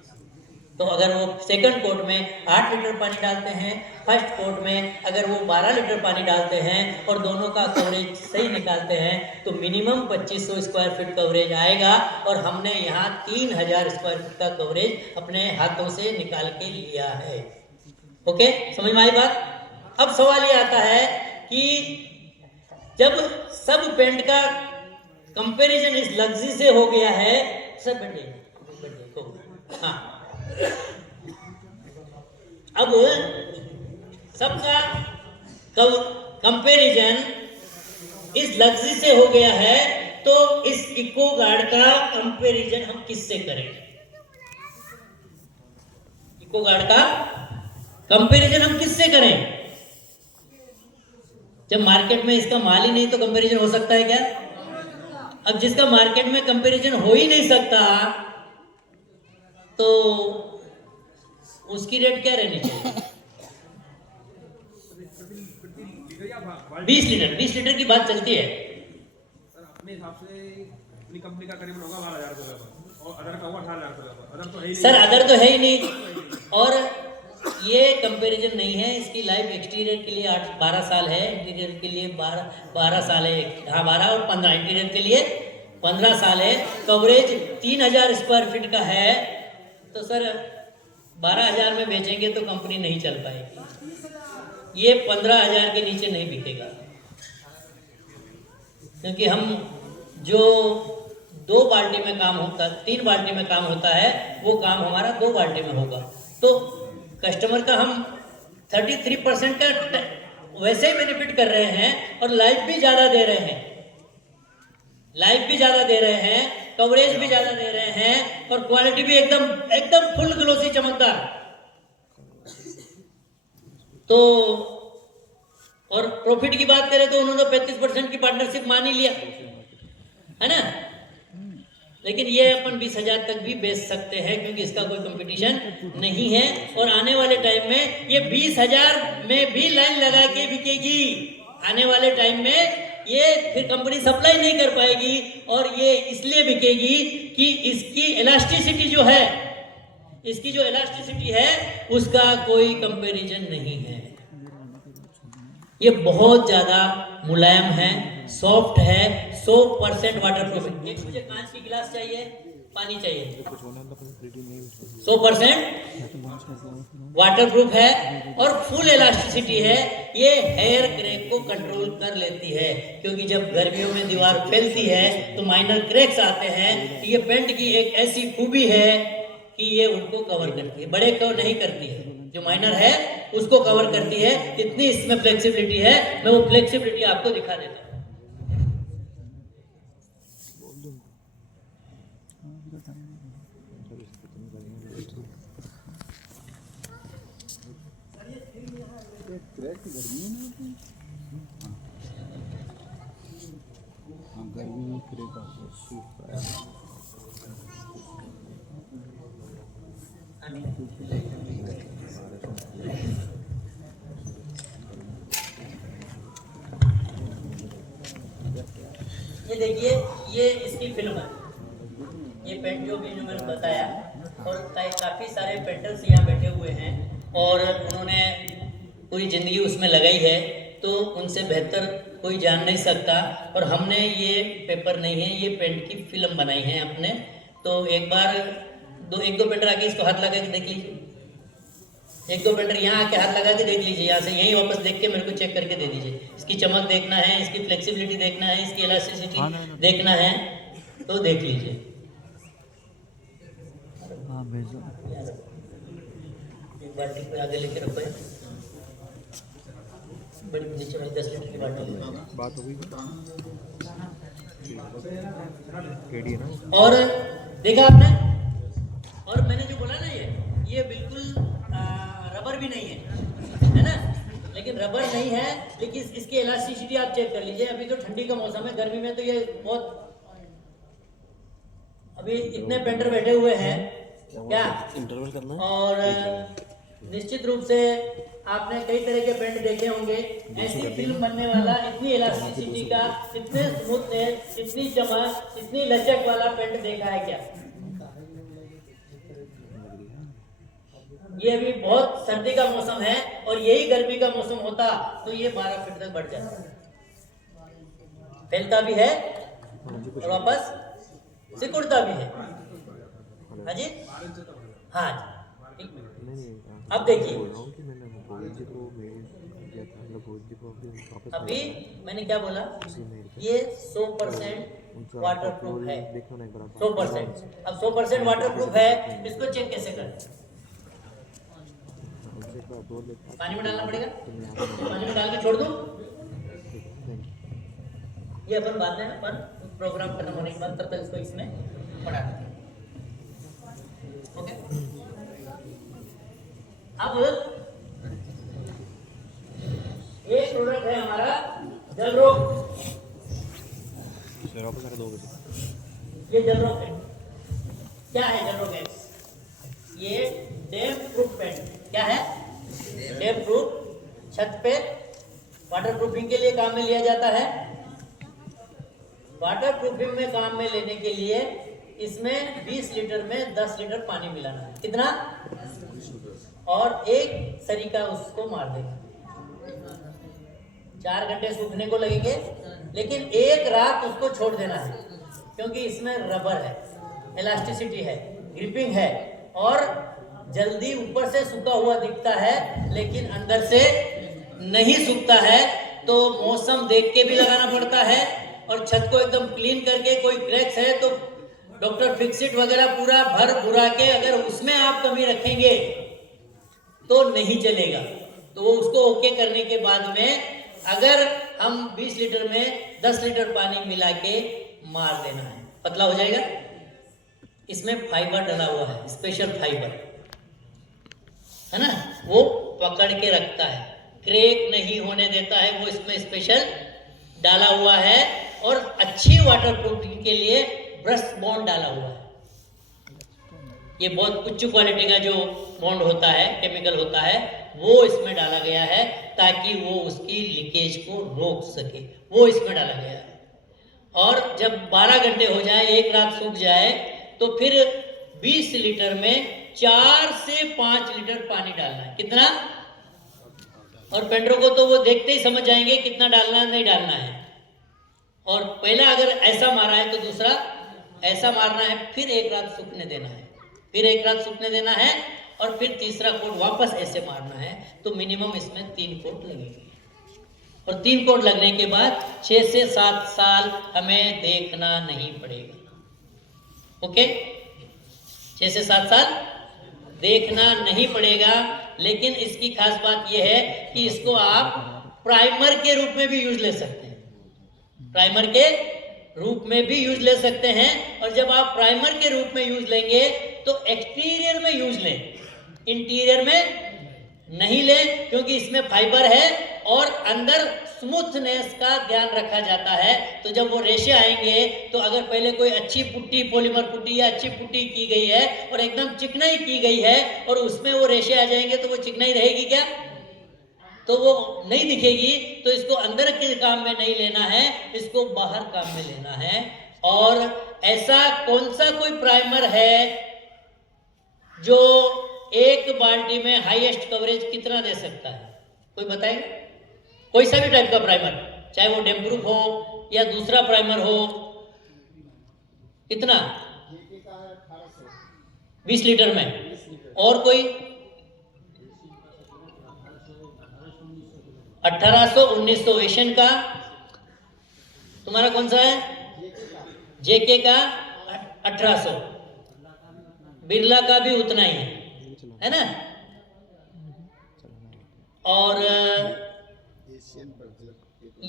तो अगर वो सेकंड कोट में 8 लीटर पानी डालते हैं, फर्स्ट कोट में अगर वो 12 लीटर पानी डालते हैं और दोनों का कवरेज सही निकालते हैं, तो मिनिमम 2500 स्क्वायर फीट कवरेज आएगा। और हमने यहाँ 3000 स्क्वायर फीट का कवरेज अपने हाथों से निकाल के लिया है। ओके, समझ में आई बात? अब सवाल ये आता है कि जब सब पेंट का कंपैरिजन इस लग्जी से हो गया है, सब बैठे, हाँ, अब सबका कंपैरिजन इस लग्जी से हो गया है, तो इस इको गार्ड का कंपैरिजन हम किससे करें? इको गार्ड का कंपैरिजन हम किससे करें? जब मार्केट में इसका माल ही नहीं तो कंपैरिजन हो सकता है क्या? अब जिसका मार्केट में कंपैरिजन हो ही नहीं सकता तो उसकी रेट क्या रहनी चाहिए? 20 लीटर की बात चलती है। सर अपने हिसाब से अपनी कंपनी का करीबन होगा 12,000 रुपये पर और अदर का होगा 18,000 रुपये पर। अदर तो है ही नहीं। सर अदर तो है ही नहीं, और ये कंपैरिजन नहीं है। इसकी लाइफ एक्सटीरियर के लिए 12 साल है, इंटीरियर के लिए 12 साल है। हाँ 12 और 15, इंटीरियर के लिए 15 साल है। कवरेज 3000 स्क्वायर फीट का है। तो सर 12,000 में बेचेंगे तो कंपनी नहीं चल पाएगी। ये 15,000 के नीचे नहीं बिकेगा, क्योंकि हम जो 2 बाल्टी में काम होता, 3 बाल्टी में काम होता है, वो काम हमारा 2 बाल्टी में होगा। तो कस्टमर का हम 33% का वैसे ही बेनिफिट कर रहे हैं, और लाइफ भी ज़्यादा दे रहे हैं, कवरेज भी ज़्यादा दे रहे हैं, और क्वालिटी भी एकदम फुल ग्लोसी चमकदार। तो और प्रॉफिट की बात करें तो उन्होंने 35% की पार्टनरशिप मान ही लिया है ना। लेकिन ये अपन 20,000 तक भी बेच सकते हैं, क्योंकि इसका कोई कंपटीशन नहीं है। और आने वाले टाइम में ये 20,000 में भी लाइन लगा के बिकेगी। आने वाले टाइम में ये फिर कंपनी सप्लाई नहीं कर पाएगी, और ये इसलिए बिकेगी कि इसकी इलास्टिसिटी है उसका कोई कंपैरिजन नहीं है। ये बहुत ज़्यादा मुलायम है, सॉफ्ट है, 100% वाटरप्रूफ है। एक मुझे कांच की गिलास चाहिए, पानी चाहिए, 100% वाटरप्रूफ है और फुल इलास्टिसिटी है। ये हेयर क्रैक को कंट्रोल कर लेती है, क्योंकि जब गर्मियों में दीवार फैलती है तो माइनर क्रैक्स आते हैं। ये पेंट की एक ऐसी खूबी है कि ये उनको कवर करती है, बड़े कवर नहीं करती है, जो माइनर है उसको कवर करती है। इतनी इसमें फ्लेक्सिबिलिटी है, मैं वो फ्लेक्सिबिलिटी आपको दिखा देता हूँ। गर्मी में फिरेगा ये देखिए, ये इसकी फिल्म है, ये पेंट जो भी जो मैंने बताया। और काफ़ी सारे पेंटर्स यहाँ बैठे हुए हैं और उन्होंने पूरी ज़िंदगी उसमें लगाई है, तो उनसे बेहतर कोई जान नहीं सकता। और हमने ये पेपर नहीं है, ये पेंट की फिल्म बनाई है अपने। तो एक दो पेंटर आके इसको हाथ लगा के देख लीजिए, एक दो पेंटर यहाँ आके हाथ लगा के देख लीजिए, यहाँ से यहीं वापस देख के मेरे को चेक करके दे दीजिए। इसकी चमक देखना है, इसकी फ्लेक्सिबिलिटी देखना है, इसकी इलास्टिसिटी देखना है, तो देख लीजिए। एक बाल्टी को आगे लेके रखो, बड़ी नीचे में 10 लीटर की बाल्टी बात हो गई रेडी है ना। और देखा आपने, और मैंने जो बोला ना, ये बिल्कुल रबर भी नहीं है ना, लेकिन रबर नहीं है, लेकिन इसकी इलास्टिसिटी आप चेक कर लीजिए। अभी तो ठंडी का मौसम है, गर्मी में तो ये बहुत, अभी इतने पेंटर बैठे हुए हैं क्या, इंटरवल करना है। और निश्चित रूप से आपने कई तरह के पेंट देखे होंगे। ऐसी फिल्म बनने वाला, इतनी इलास्टिसिटी का, इतने स्मूथनेस, इतनी चमक, इतनी लचक वाला पेंट देखा है क्या? ये अभी बहुत सर्दी का मौसम है, और यही गर्मी का मौसम होता तो ये 12 फीट तक बढ़ जाता, फैलता भी है और वापस सिकुड़ता भी है। हाँ जी, हाँ जी। अब देखिए, अभी मैंने क्या बोला, ये 100% वाटरप्रूफ है, 100%। अब 100% वाटरप्रूफ है, इसको चेक कैसे करें? पानी में डालना पड़ेगा, पानी में डाल के छोड़ दूं। ये अपन बाद में, अपन प्रोग्राम खत्म होने के बाद तब तक इसको इसमें पढ़ा देंगे। ओके, अब एक प्रोडक्ट है हमारा जल रोक, सर वापस कर 2 बजे। ये जल रोक है। क्या है जल रोक है? ये डैम्प प्रूफ पेंट। क्या है? Damp proof. छत पे वाटर प्रूफिंग के लिए काम में लिया जाता है। वाटर प्रूफिंग में काम में लेने के लिए इसमें 20 लीटर में 10 लीटर पानी मिलाना है। कितना? और एक सरीका उसको मार देगा। 4 घंटे सूखने को लगेंगे, लेकिन एक रात उसको छोड़ देना है, क्योंकि इसमें रबर है, इलास्टिसिटी है, ग्रिपिंग है, और जल्दी ऊपर से सूखा हुआ दिखता है लेकिन अंदर से नहीं सूखता है। तो मौसम देख के भी लगाना पड़ता है, और छत को एकदम क्लीन करके, कोई क्रैक्स है तो डॉक्टर फिक्सिट वगैरह पूरा भर भुरा के, अगर उसमें आप कमी रखेंगे तो नहीं चलेगा। तो वो उसको ओके करने के बाद में अगर हम 20 लीटर में 10 लीटर पानी मिला के मार देना है, पतला हो जाएगा। इसमें फाइबर डला हुआ है, स्पेशल फाइबर है ना, वो पकड़ के रखता है, क्रैक नहीं होने देता है, वो इसमें स्पेशल डाला हुआ है। और अच्छी वाटर प्रूफिंग के लिए ब्रश बॉन्ड डाला हुआ है। ये बहुत उच्च क्वालिटी का जो बॉन्ड होता है, केमिकल होता है, वो इसमें डाला गया है ताकि वो उसकी लीकेज को रोक सके, वो इसमें डाला गया है। और जब 12 घंटे हो जाए, एक रात सूख जाए, तो फिर 20 लीटर में 4 से 5 लीटर पानी डालना है। कितना? और पेंटरों को तो वो देखते ही समझ जाएंगे कितना डालना है, नहीं डालना है। और पहला अगर ऐसा मारा है तो दूसरा ऐसा मारना है, फिर एक रात सूखने देना है, फिर एक रात सूखने देना है, और फिर तीसरा कोट वापस ऐसे मारना है। तो मिनिमम इसमें 3 कोट लगेंगे, और 3 कोट लगने के बाद 6 से 7 साल हमें देखना नहीं पड़ेगा। ओके, 6 से 7 साल देखना नहीं पड़ेगा। लेकिन इसकी खास बात यह है कि इसको आप प्राइमर के रूप में भी यूज ले सकते हैं, प्राइमर के रूप में भी यूज ले सकते हैं। और जब आप प्राइमर के रूप में यूज लेंगे तो एक्सटीरियर में यूज लें, इंटीरियर में नहीं लें, क्योंकि इसमें फाइबर है और अंदर स्मूथनेस का ध्यान रखा जाता है। तो जब वो रेशे आएंगे, तो अगर पहले कोई अच्छी पुट्टी, पॉलीमर पुट्टी या अच्छी पुट्टी की गई है और एकदम चिकनाई की गई है, और उसमें वो रेशे आ जाएंगे, तो वो चिकनाई रहेगी क्या? तो वो नहीं दिखेगी। तो इसको अंदर के काम में नहीं लेना है, इसको बाहर काम में लेना है। और ऐसा कौन सा कोई प्राइमर है जो एक बाल्टी में हाईएस्ट कवरेज कितना दे सकता है? कोई बताएगा? कोई सा भी टाइप का प्राइमर, चाहे वो डैम्प प्रूफ हो या दूसरा प्राइमर हो, कितना? 20 लीटर में। और कोई? 1800, 1900 एशियन का। तुम्हारा कौन सा है? जेके का 1800। बिरला का भी उतना ही है ना। और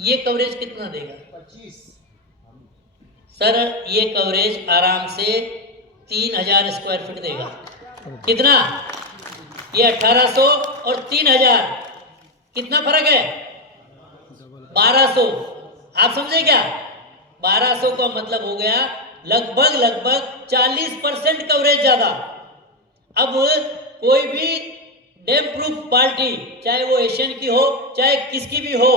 ये कवरेज कितना देगा? 25। सर ये कवरेज आराम से 3000 स्क्वायर फीट देगा। कितना? ये 1800 और 3000, कितना फर्क है? 1200। आप समझे क्या? 1200 का मतलब हो गया लगभग 40% कवरेज ज्यादा। अब कोई भी डैम्प प्रूफ बाल्टी, चाहे वो एशियन की हो चाहे किसकी भी हो,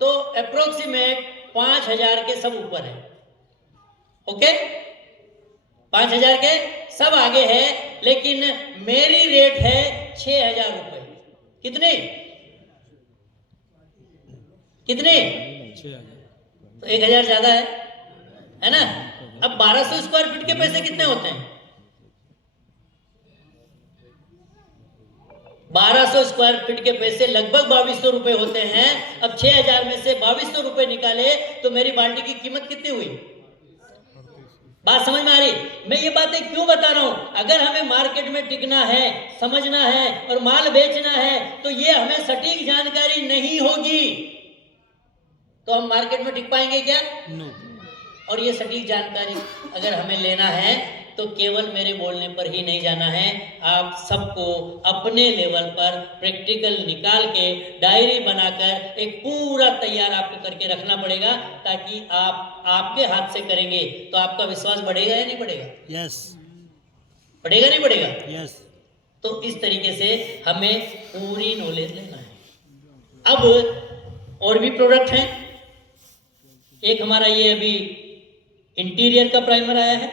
तो अप्रोक्सीमेट 5000 के सब ऊपर है। ओके, 5000 के सब आगे है, लेकिन मेरी रेट है 6000 रुपए। कितने? तो 1000 ज्यादा है ना। अब 1200 स्क्वायर फीट के पैसे कितने होते हैं? 1200 स्क्वायर फीट के पैसे लगभग 2200 रुपए होते हैं। अब 6000 में से 2200 रुपए निकाले तो मेरी बाल्टी की कीमत कितनी हुई? बात समझ में आ रही? मैं ये बातें क्यों बता रहा हूं? अगर हमें मार्केट में टिकना है, समझना है और माल बेचना है, तो ये हमें सटीक जानकारी नहीं होगी तो हम मार्केट में टिक पाएंगे क्या? और ये सटीक जानकारी अगर हमें लेना है तो केवल मेरे बोलने पर ही नहीं जाना है, आप सबको अपने लेवल पर प्रैक्टिकल निकाल के डायरी बनाकर एक पूरा तैयार आपको करके रखना पड़ेगा, ताकि आप आपके हाथ से करेंगे तो आपका विश्वास बढ़ेगा या नहीं बढ़ेगा? यस बढ़ेगा नहीं बढ़ेगा? यस तो इस तरीके से हमें पूरी नॉलेज लेना है। अब और भी प्रोडक्ट हैं। एक हमारा ये अभी इंटीरियर का प्राइमर आया है,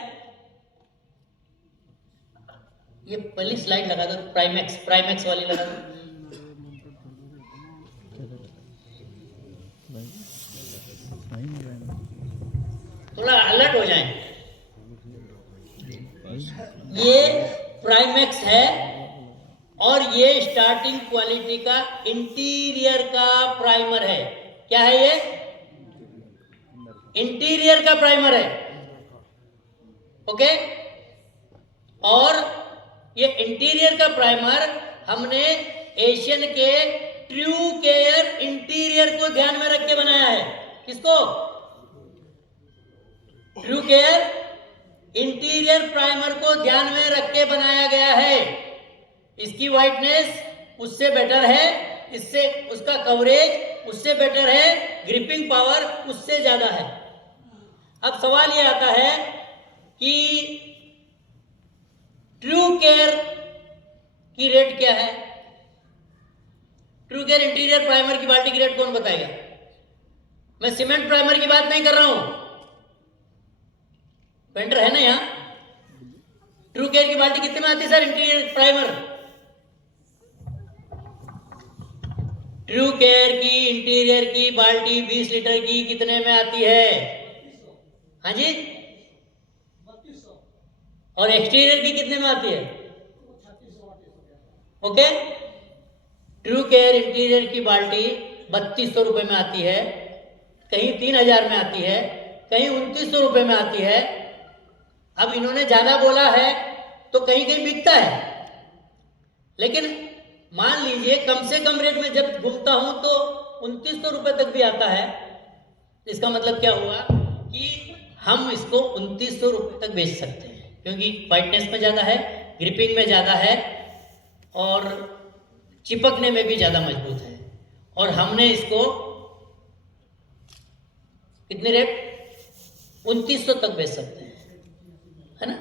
ये पहली स्लाइड लगा दो, प्राइमैक्स वाली लगा दो। थोड़ा अलर्ट हो जाएं। ये प्राइमैक्स है और ये स्टार्टिंग क्वालिटी का इंटीरियर का प्राइमर है। क्या है ये? इंटीरियर का प्राइमर है। ओके, और ये इंटीरियर का प्राइमर हमने एशियन के ट्रू केयर इंटीरियर को ध्यान में रख के बनाया है। किसको? ट्रू केयर इंटीरियर प्राइमर को ध्यान में रख के बनाया गया है। इसकी वाइटनेस उससे बेटर है, इससे उसका कवरेज उससे बेटर है, ग्रिपिंग पावर उससे ज्यादा है। अब सवाल ये आता है कि ट्रू केयर की रेट क्या है? ट्रू केयर इंटीरियर प्राइमर की बाल्टी की रेट कौन बताएगा? मैं सीमेंट प्राइमर की बात नहीं कर रहा हूं, पेंटर है ना यहां। ट्रू केयर की बाल्टी कितने में आती है sir interior primer? True care की इंटीरियर की बाल्टी 20 लीटर की कितने में आती है? हाँ जी, और एक्सटीरियर की कितने में आती है? ओके, ट्रू केयर इंटीरियर की बाल्टी 3200 रुपए में आती है, कहीं 3000 में आती है, कहीं 2900 रुपए में आती है। अब इन्होंने ज्यादा बोला है तो कहीं कहीं बिकता है, लेकिन मान लीजिए कम से कम रेट में जब घूमता हूं तो 2900 रुपए तक भी आता है। इसका मतलब क्या हुआ कि हम इसको 2900 रुपए तक बेच सकते हैं, क्योंकि वाइटनेस में ज़्यादा है, ग्रिपिंग में ज़्यादा है और चिपकने में भी ज़्यादा मजबूत है। और हमने इसको कितने रेट? 2900 तक बेच सकते हैं, है ना।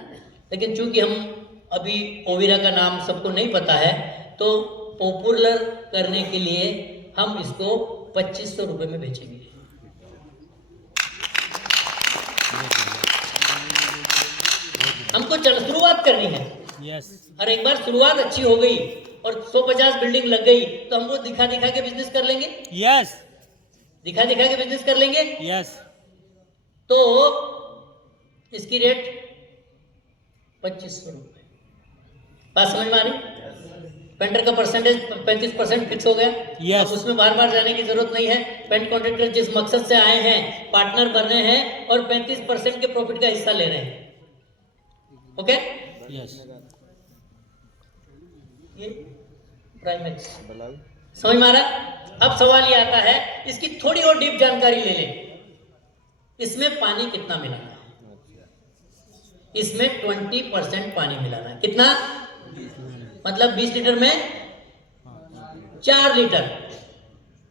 लेकिन चूंकि हम अभी ओविरा का नाम सबको नहीं पता है, तो पॉपुलर करने के लिए हम इसको 2500 रुपए में बेचेंगे। हमको शुरुआत करनी है। यस और एक बार शुरुआत अच्छी हो गई और 150 बिल्डिंग लग गई तो हम वो दिखा दिखा के बिजनेस कर लेंगे। यस दिखा दिखा के बिजनेस कर लेंगे। यस तो इसकी रेट 2500 रुपए। बात समझ में आ रही? पेंटर का परसेंटेज 35% फिक्स हो गया। Yes. अब उसमें बार बार जाने की जरूरत नहीं है। पेंट कॉन्ट्रैक्टर जिस मकसद से आए हैं, पार्टनर बन रहे हैं और 35% के प्रॉफिट का हिस्सा ले रहे हैं। ओके, यस ये प्राइमैक्स समझ में आ रहा? अब सवाल ये आता है, इसकी थोड़ी और डीप जानकारी ले लें। इसमें पानी कितना मिलाना है? इसमें 20% पानी मिलाना है। कितना? मतलब 20 लीटर में 4 लीटर,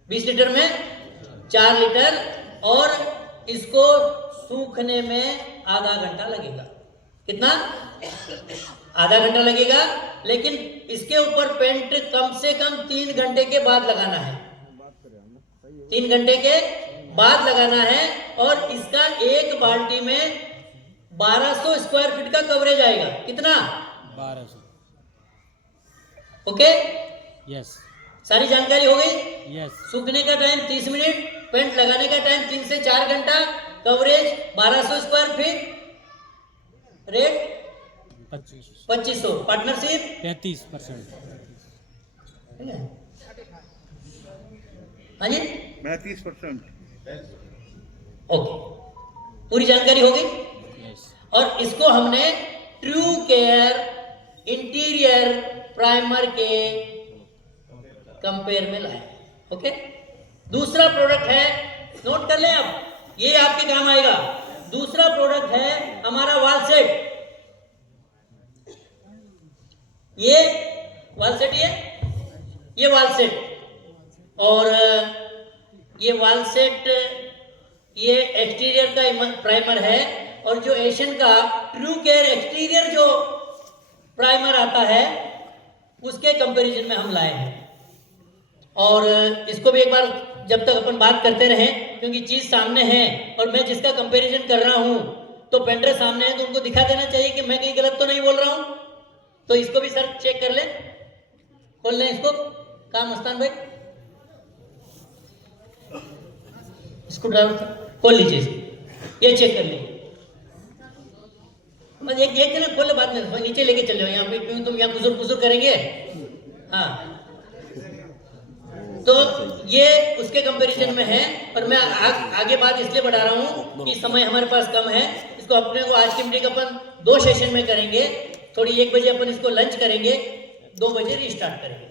20 लीटर में 4 लीटर, और इसको सूखने में आधा घंटा लगेगा। कितना? आधा घंटा लगेगा, लेकिन इसके ऊपर पेंट कम से कम 3 घंटे के बाद लगाना है। 3 घंटे के बाद लगाना है, और इसका एक बाल्टी में 1200 स्क्वायर फीट का कवरेज आएगा। कितना? 1200। ओके, यस सारी जानकारी हो गई। यस सूखने का टाइम 30 मिनट, पेंट लगाने का टाइम 3 से 4 घंटा, coverage 1200 square feet, rate 2500, partnership 35%। हाँ जी 35%। ओके, पूरी जानकारी हो गई। यस और इसको हमने ट्रू केयर इंटीरियर प्राइमर के कंपेयर में लाए। ओके, दूसरा प्रोडक्ट है, नोट कर लें अब, ये आपके काम आएगा। दूसरा प्रोडक्ट है हमारा वॉल सेट। ये वॉल सेट, ये वॉल सेट, और ये वॉल सेट, ये एक्सटीरियर का प्राइमर है। और जो एशियन का ट्रू केयर एक्सटीरियर जो प्राइमर आता है उसके कंपैरिजन में हम लाए हैं। और इसको भी एक बार जब तक अपन बात करते रहें, क्योंकि चीज सामने है और मैं जिसका कंपैरिजन कर रहा हूं तो पेंटर सामने है, तो उनको दिखा देना चाहिए कि मैं कहीं गलत तो नहीं बोल रहा हूं। तो इसको भी सर चेक कर ले, खोल लें इसको। कहाँ मस्तान भाई, इसको ड्राइवर खोल लीजिए, ये चेक कर लीजिए। बस एक जने खोल ले, बाद में नीचे लेके चल जाओ यहाँ पे, क्योंकि तुम यहाँ कुसुर करेंगे। हाँ, तो ये उसके कंपैरिजन में है। और मैं आगे बात इसलिए बढ़ा रहा हूँ कि समय हमारे पास कम है। इसको अपने को आज की मीटिंग अपन 2 सेशन में करेंगे। थोड़ी 1 बजे अपन इसको लंच करेंगे, 2 बजे रिस्टार्ट करेंगे।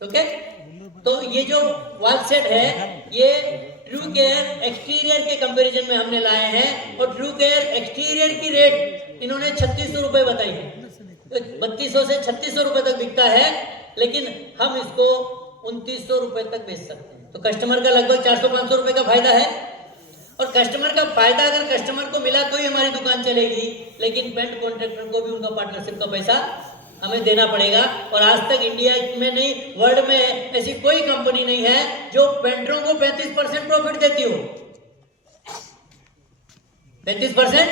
ओके, तो ये जो वॉल सेट है ये ट्रू केयर एक्सटीरियर के कंपैरिजन में हमने लाए हैं। और ट्रू केयर एक्सटीरियर की रेट इन्होंने 3600 रुपए बताई है। 3200 से 3600 रुपए तक बिकता है, लेकिन हम इसको 2900 रुपए तक बेच सकते हैं। तो कस्टमर का लगभग 400-500 रुपए का फायदा है। और कस्टमर का फायदा अगर कस्टमर को मिला तो ही हमारी दुकान चलेगी, लेकिन पेंट कॉन्ट्रैक्टर को भी उनका पार्टनरशिप का पैसा हमें देना पड़ेगा। और आज तक इंडिया में नहीं, वर्ल्ड में ऐसी कोई कंपनी नहीं है जो पेंटरों को 35% प्रॉफिट देती हो। 35%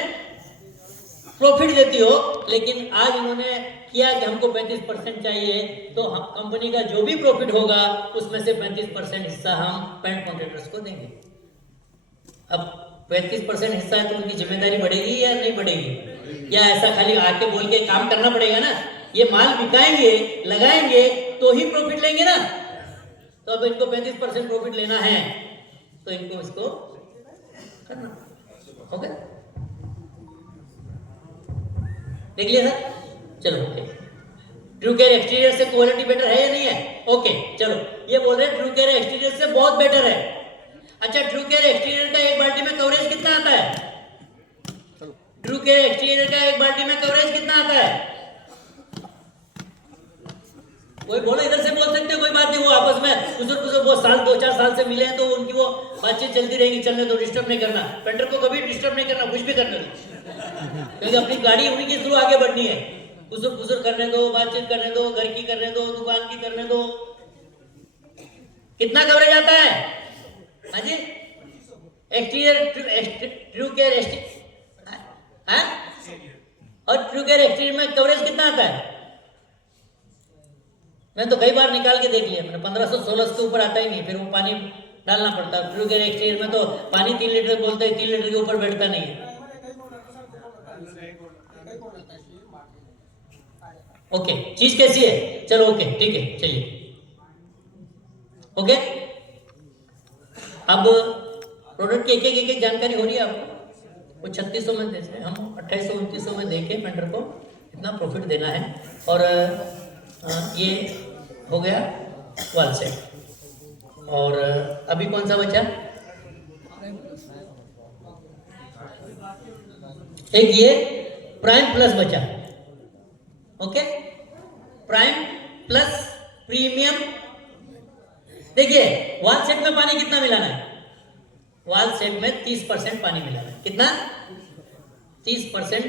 प्रॉफिट देती हो, लेकिन आज इन्होंने किया कि हमको 35% चाहिए, तो कंपनी का जो भी प्रॉफिट होगा उसमें से 35% हिस्सा हम पेंट कॉन्ट्रैक्टर्स को देंगे। अब 35% हिस्सा है तो उनकी जिम्मेदारी बढ़ेगी या नहीं बढ़ेगी? या ऐसा खाली आके बोल के काम करना पड़ेगा ना? ये माल बिकाएंगे, लगाएंगे तो ही प्रॉफिट लेंगे ना। तो अब इनको 35% प्रॉफिट लेना है तो इनको इसको करना। ओके, देख लिया सर? चलो ओके। ट्रू केयर एक्सटीरियर से क्वालिटी बेटर है या नहीं है? ओके, चलो ये बोल रहे हैं ट्रू केयर एक्सटीरियर से बहुत बेटर है। अच्छा, ट्रू केयर एक्सटीरियर का एक बाल्टी में कवरेज कितना आता है? ट्रू केयर एक्सटीरियर का एक बाल्टी में कवरेज कितना आता है? कोई बोलो, इधर से बोल सकते हो, कोई बात नहीं। वो आपस में कुछ वो साल 2-4 साल से मिले हैं तो उनकी वो बातचीत चलती रहेगी, चलने दो, डिस्टर्ब नहीं करना। पेंटर को कभी डिस्टर्ब नहीं करना, कुछ भी करने दो, क्योंकि अपनी गाड़ी उन्हीं के थ्रू आगे बढ़नी है। कुसुर करने दो, बातचीत करने दो, घर की करने दो, दुकान की करने दो। कितना कवरेज आता है? हाँ जी, एक्सटीरियर ट्रू केयर और ट्रू केयर एक्सटीरियर में कवरेज कितना आता है? मैं तो कई बार निकाल के देख लिया मैंने, 1500-1600 के ऊपर आता ही नहीं। फिर वो पानी डालना पड़ता है। ट्रू केयर एक्सटीरियर में तो पानी 3 लीटर बोलते हैं, 3 लीटर के ऊपर बैठता नहीं है। ओके, चीज कैसी है? चलो ओके, ठीक है, चलिए ओके। अब प्रोडक्ट की एक जानकारी हो रही है आपको। वो 3600 में दे, हम 2800-2900 में देके पेंटर को इतना प्रॉफिट देना है। और ये हो गया वॉल सेट। और अभी कौन सा बचा? एक ये प्राइम प्लस बचा। Okay, prime plus premium. देखिए वॉल सेट में पानी कितना मिलाना है? वॉल सेट में 30% पानी मिलाना है। कितना? 30%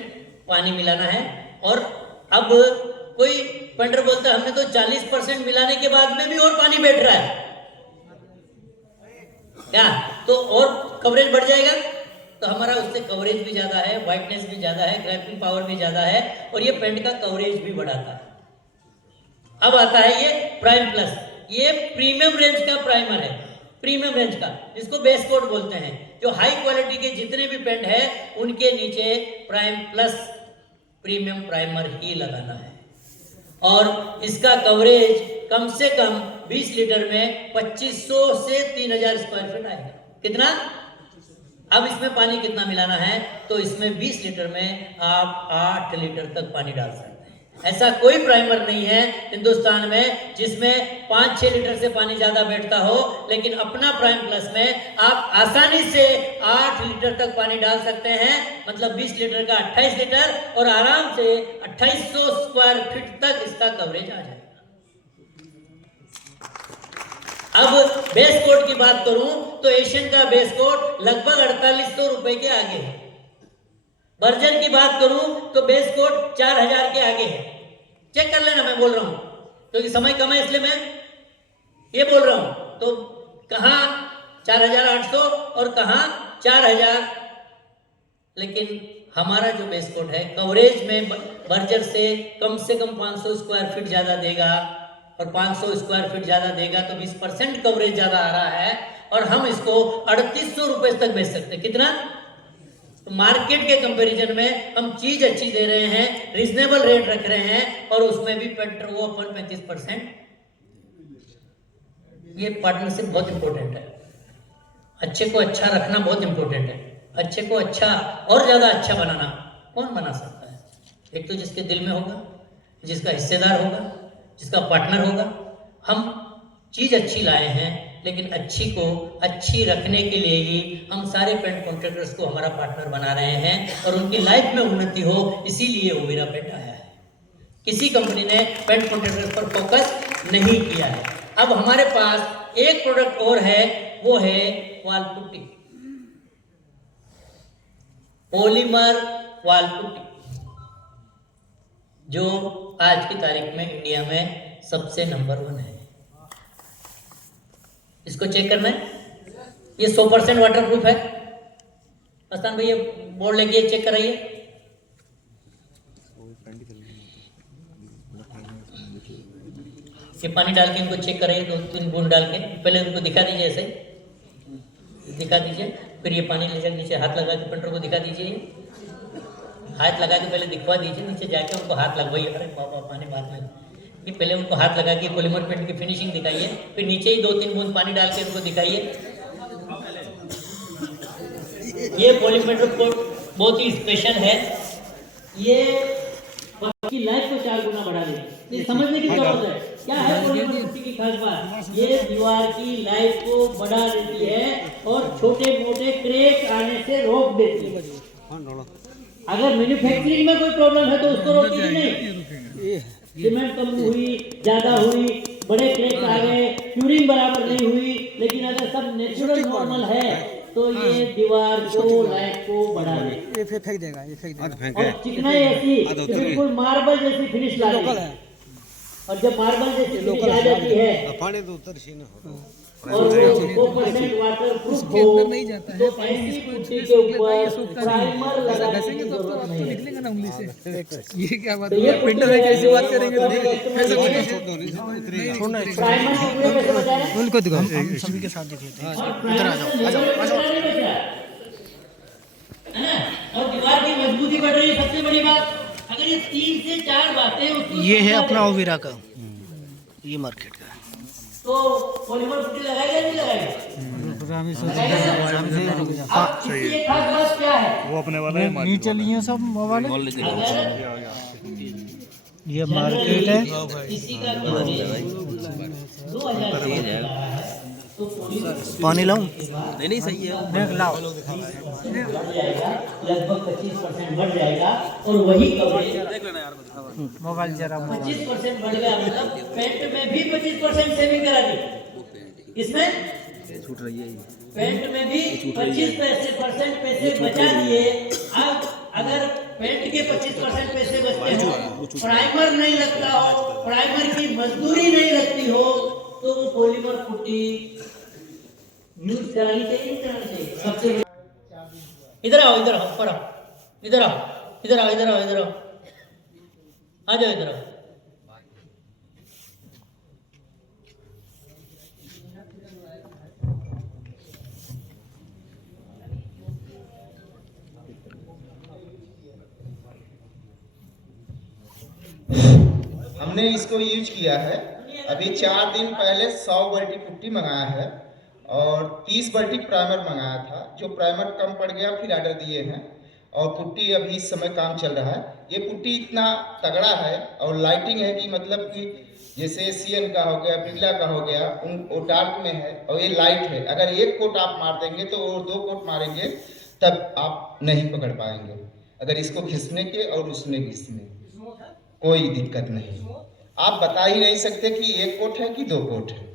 पानी मिलाना है। और अब कोई पेंटर बोलता है हमने तो 40% मिलाने के बाद में भी और पानी बैठ रहा है क्या? तो और कवरेज बढ़ जाएगा। तो हमारा उससे कवरेज भी ज्यादा है, वाइटनेस भी ज्यादा है, ग्रैपिंग पावर भी ज्यादा है, और ये पेंट का कवरेज भी बढ़ाता है। अब आता है ये प्राइम प्लस। ये प्रीमियम रेंज का प्राइमर है, प्रीमियम रेंज का, जिसको बेस कोट बोलते हैं। जो हाई क्वालिटी के जितने भी पेंट है उनके नीचे प्राइम प्लस प्रीमियम प्राइमर ही लगाना है। और इसका कवरेज कम से कम 20 लीटर में 2500 से 3000 स्क्वायर फीट आएगा। कितना? अब इसमें पानी कितना मिलाना है? तो इसमें 20 लीटर में आप 8 लीटर तक पानी डाल सकते हैं। ऐसा कोई प्राइमर नहीं है हिंदुस्तान में जिसमें 5-6 लीटर से पानी ज्यादा बैठता हो, लेकिन अपना प्राइम प्लस में आप आसानी से 8 लीटर तक पानी डाल सकते हैं, मतलब 20 लीटर का 28 लीटर, और आराम से 2800 स्क्वायर फीट तक इसका कवरेज आ जाएगा। अब बेस कोट की बात करूं तो एशियन का बेस कोट लगभग 4800 रुपए के आगे है। वर्जन की बात करूं तो बेस कोट 4000 के आगे है। चेक कर लेना, मैं बोल रहा हूं क्योंकि समय कम है इसलिए मैं ये बोल रहा हूं। तो कहां 4800 और कहां 4000, लेकिन हमारा जो बेस कोट है कवरेज में बर्जर से कम 500 स्क्वायर फीट ज्यादा देगा, और 500 स्क्वायर फीट ज्यादा देगा तो 20% कवरेज ज्यादा आ रहा है, और हम इसको 3800 रुपए तक बेच सकते हैं। कितना? तो मार्केट के कंपैरिजन में हम चीज अच्छी दे रहे हैं, रीजनेबल रेट रख रहे हैं, और उसमें भी पेट्रोल अपन 35%। ये पार्टनरशिप बहुत इंपॉर्टेंट है। अच्छे को अच्छा रखना बहुत इंपॉर्टेंट है। अच्छे को अच्छा और ज्यादा अच्छा बनाना कौन बना सकता है? एक तो जिसके दिल में होगा, जिसका हिस्सेदार होगा, जिसका पार्टनर होगा। हम चीज अच्छी लाए हैं, लेकिन अच्छी को अच्छी रखने के लिए ही हम सारे पेंट कॉन्ट्रैक्टर्स को हमारा पार्टनर बना रहे हैं, और उनकी लाइफ में उन्नति हो, इसीलिए ओवेरा पेंट आया है। किसी कंपनी ने पेंट कॉन्ट्रैक्टर्स पर फोकस नहीं किया है। अब हमारे पास एक प्रोडक्ट और है, वो है wall putty, polymer wall putty, जो आज की तारीख में इंडिया में सबसे नंबर 1 है। इसको चेक करना है। ये 100% वाटरप्रूफ है। प्रस्थान भैया बोर्ड लेके चेक कराइए। ये पानी डाल के इनको चेक कराइए, 2-3 बूंद डाल के। पहले उनको दिखा दीजिए, ऐसे दिखा दीजिए, फिर ये पानी ले जाकर नीचे हाथ लगा के पेंटर को दिखा दीजिए। हाथ लगा के पहले दिखवा दीजिए, नीचे जाके उनको हाथ लगवाइए। अरे बाबा पानी बाद में, ये पहले उनको हाथ लगा के पॉलीमर पेंट की फिनिशिंग दिखाइए, फिर नीचे ही 2-3 बूंद पानी डाल के उनको दिखाइए। ये पॉलीमर कोट बहुत ही स्पेशल है। ये की लाइफ को 4 गुना बढ़ा देगी। ये समझने की जरूरत है। क्या है पॉलीमर पुट्टी की खास बात? ये दीवार की लाइफ को बढ़ा देती है और छोटे मोटे क्रैक आने से रोक देती है। अगर मैन्युफैक्चरिंग में कोई प्रॉब्लम है तो उसको रोकेगी नहीं। सीमेंट कम हुई, ज्यादा हुई, बड़े क्रैक आ गए, क्यूरिंग बराबर नहीं हुई, लेकिन अगर सब नेचुरल नॉर्मल है तो ये दीवार को लाइफ को बढ़ा देगा। ये फेंक देगा, ये फेंक देगा। और चिकनाई ऐसी बिल्कुल मार्बल जैसी फिनिश ला देगा। और जब मार्बल जैसी फिनिश आ जाती है पानी तो उतर ही ना और वो 100% वाटरप्रूफ हो, तो ऐसी पुट्टी के ऊपर प्राइमर लगाने की जरूरत नहीं है। निकलेगा ना उंगली से। ये क्या बात तो ये पेंटर में कैसी बात करेंगे तो प्राइमर के पूरे कैसे बताएं? उनको दिखाओ, हम सभी के साथ देख लेते हैं। इधर आ जाओ। है ना? और दीवार की मजबूती बढ़ रही है, सबसे बड़ी बात। अगर ये 3 से 4 बातें उसको ये है अपना ओवेरा का, ये मार्केट का। तो पॉलीमर पुट्टी लगाएगा नहीं लगाएगा? अब इसकी एक खास बात क्या है? वो अपने वाला है, नीचे लिए सब मोबाइल। ये मार्केट है। किसी का 2000 तो पानी लाऊं? नहीं सही है। देख लाओ, लगभग 25% बढ़ जाएगा, और वही कवरेज मोबाइल जरा 25% बढ़ गया, मतलब पेंट में भी 25% सेविंग करा दी। इसमें छूट रही है, पेंट में भी 25% पैसे बचा दिए। अब अगर पेंट के 25% पैसे बचते हो, प्राइमर नहीं लगता हो, प्राइमर की मजदूरी नहीं लगती हो, तो वो पॉलीमर पुट्टी यूज करानी चाहिए, नहीं करानी चाहिए? सबसे इधर आओ, इधर आओ, ऊपर आओ, इधर आओ, इधर आओ, इधर आओ, इधर आओ, आ जाओ, इधर आओ। हमने इसको यूज किया है। अभी 4 दिन पहले 100 बाल्टी पुट्टी मंगाया है और 30 बाल्टी प्राइमर मंगाया था। जो प्राइमर कम पड़ गया फिर ऑर्डर दिए हैं। और पुट्टी अभी इस समय काम चल रहा है। ये पुट्टी इतना तगड़ा है और लाइटिंग है कि मतलब कि जैसे एशियन का हो गया, बिरला का हो गया, वो डार्क में है और ये लाइट है। अगर एक कोट आप मार देंगे तो वो 2 कोट मारेंगे तब आप नहीं पकड़ पाएंगे। अगर इसको घिसने के और उसमें घिसने कोई दिक्कत नहीं, आप बता ही नहीं सकते कि 1 कोट है कि 2 कोट है।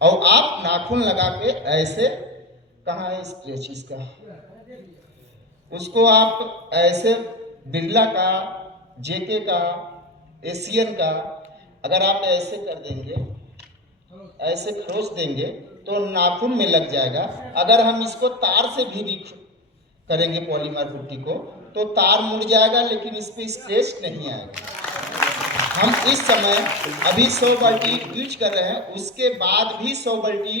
और आप नाखून लगा के ऐसे, कहाँ है स्ट्रेच इसका, उसको आप ऐसे बिरला का, जेके का, एशियन का अगर आप ऐसे कर देंगे, ऐसे खरोच देंगे तो नाखून में लग जाएगा। अगर हम इसको तार से भी करेंगे पॉलीमर पुट्टी को तो तार मुड़ जाएगा, लेकिन इस पे स्क्रैच नहीं आएगा। हम इस समय अभी 100 बाल्टी यूज कर रहे हैं, उसके बाद भी 100 बाल्टी,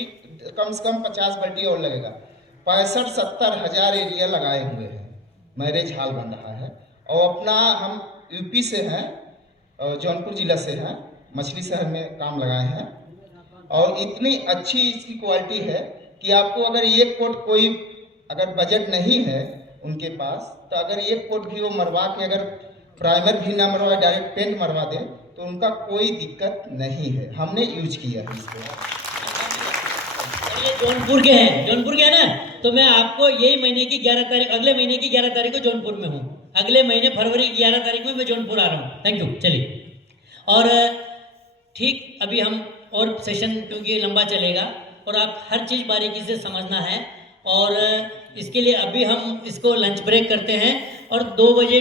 कम से कम 50 बाल्टी और लगेगा। 65-70 हज़ार एरिया लगाए हुए हैं, मैरिज हॉल बन रहा है। और अपना हम यूपी से हैं, जौनपुर जिला से हैं, मछली शहर में काम लगाए हैं। और इतनी अच्छी इसकी क्वालिटी है कि आपको अगर 1 कोट कोई अगर बजट नहीं है उनके पास, तो अगर 1 कोट भी वो मरवा के, अगर प्राइमर भी ना मरवाए, डायरेक्ट पेंट मरवा दें तो उनका कोई दिक्कत नहीं है। हमने यूज किया है इसको। ये जौनपुर के हैं, जौनपुर के हैं ना, तो मैं आपको यही महीने की 11 तारीख, अगले महीने की 11 तारीख को जौनपुर में हूँ। अगले महीने फरवरी की 11 तारीख में मैं जौनपुर आ रहा हूँ। Thank you. चलिए, और ठीक अभी हम और सेशन क्योंकि लंबा चलेगा और आप हर चीज़ बारीकी से समझना है, और इसके लिए अभी हम इसको लंच ब्रेक करते हैं और 2 बजे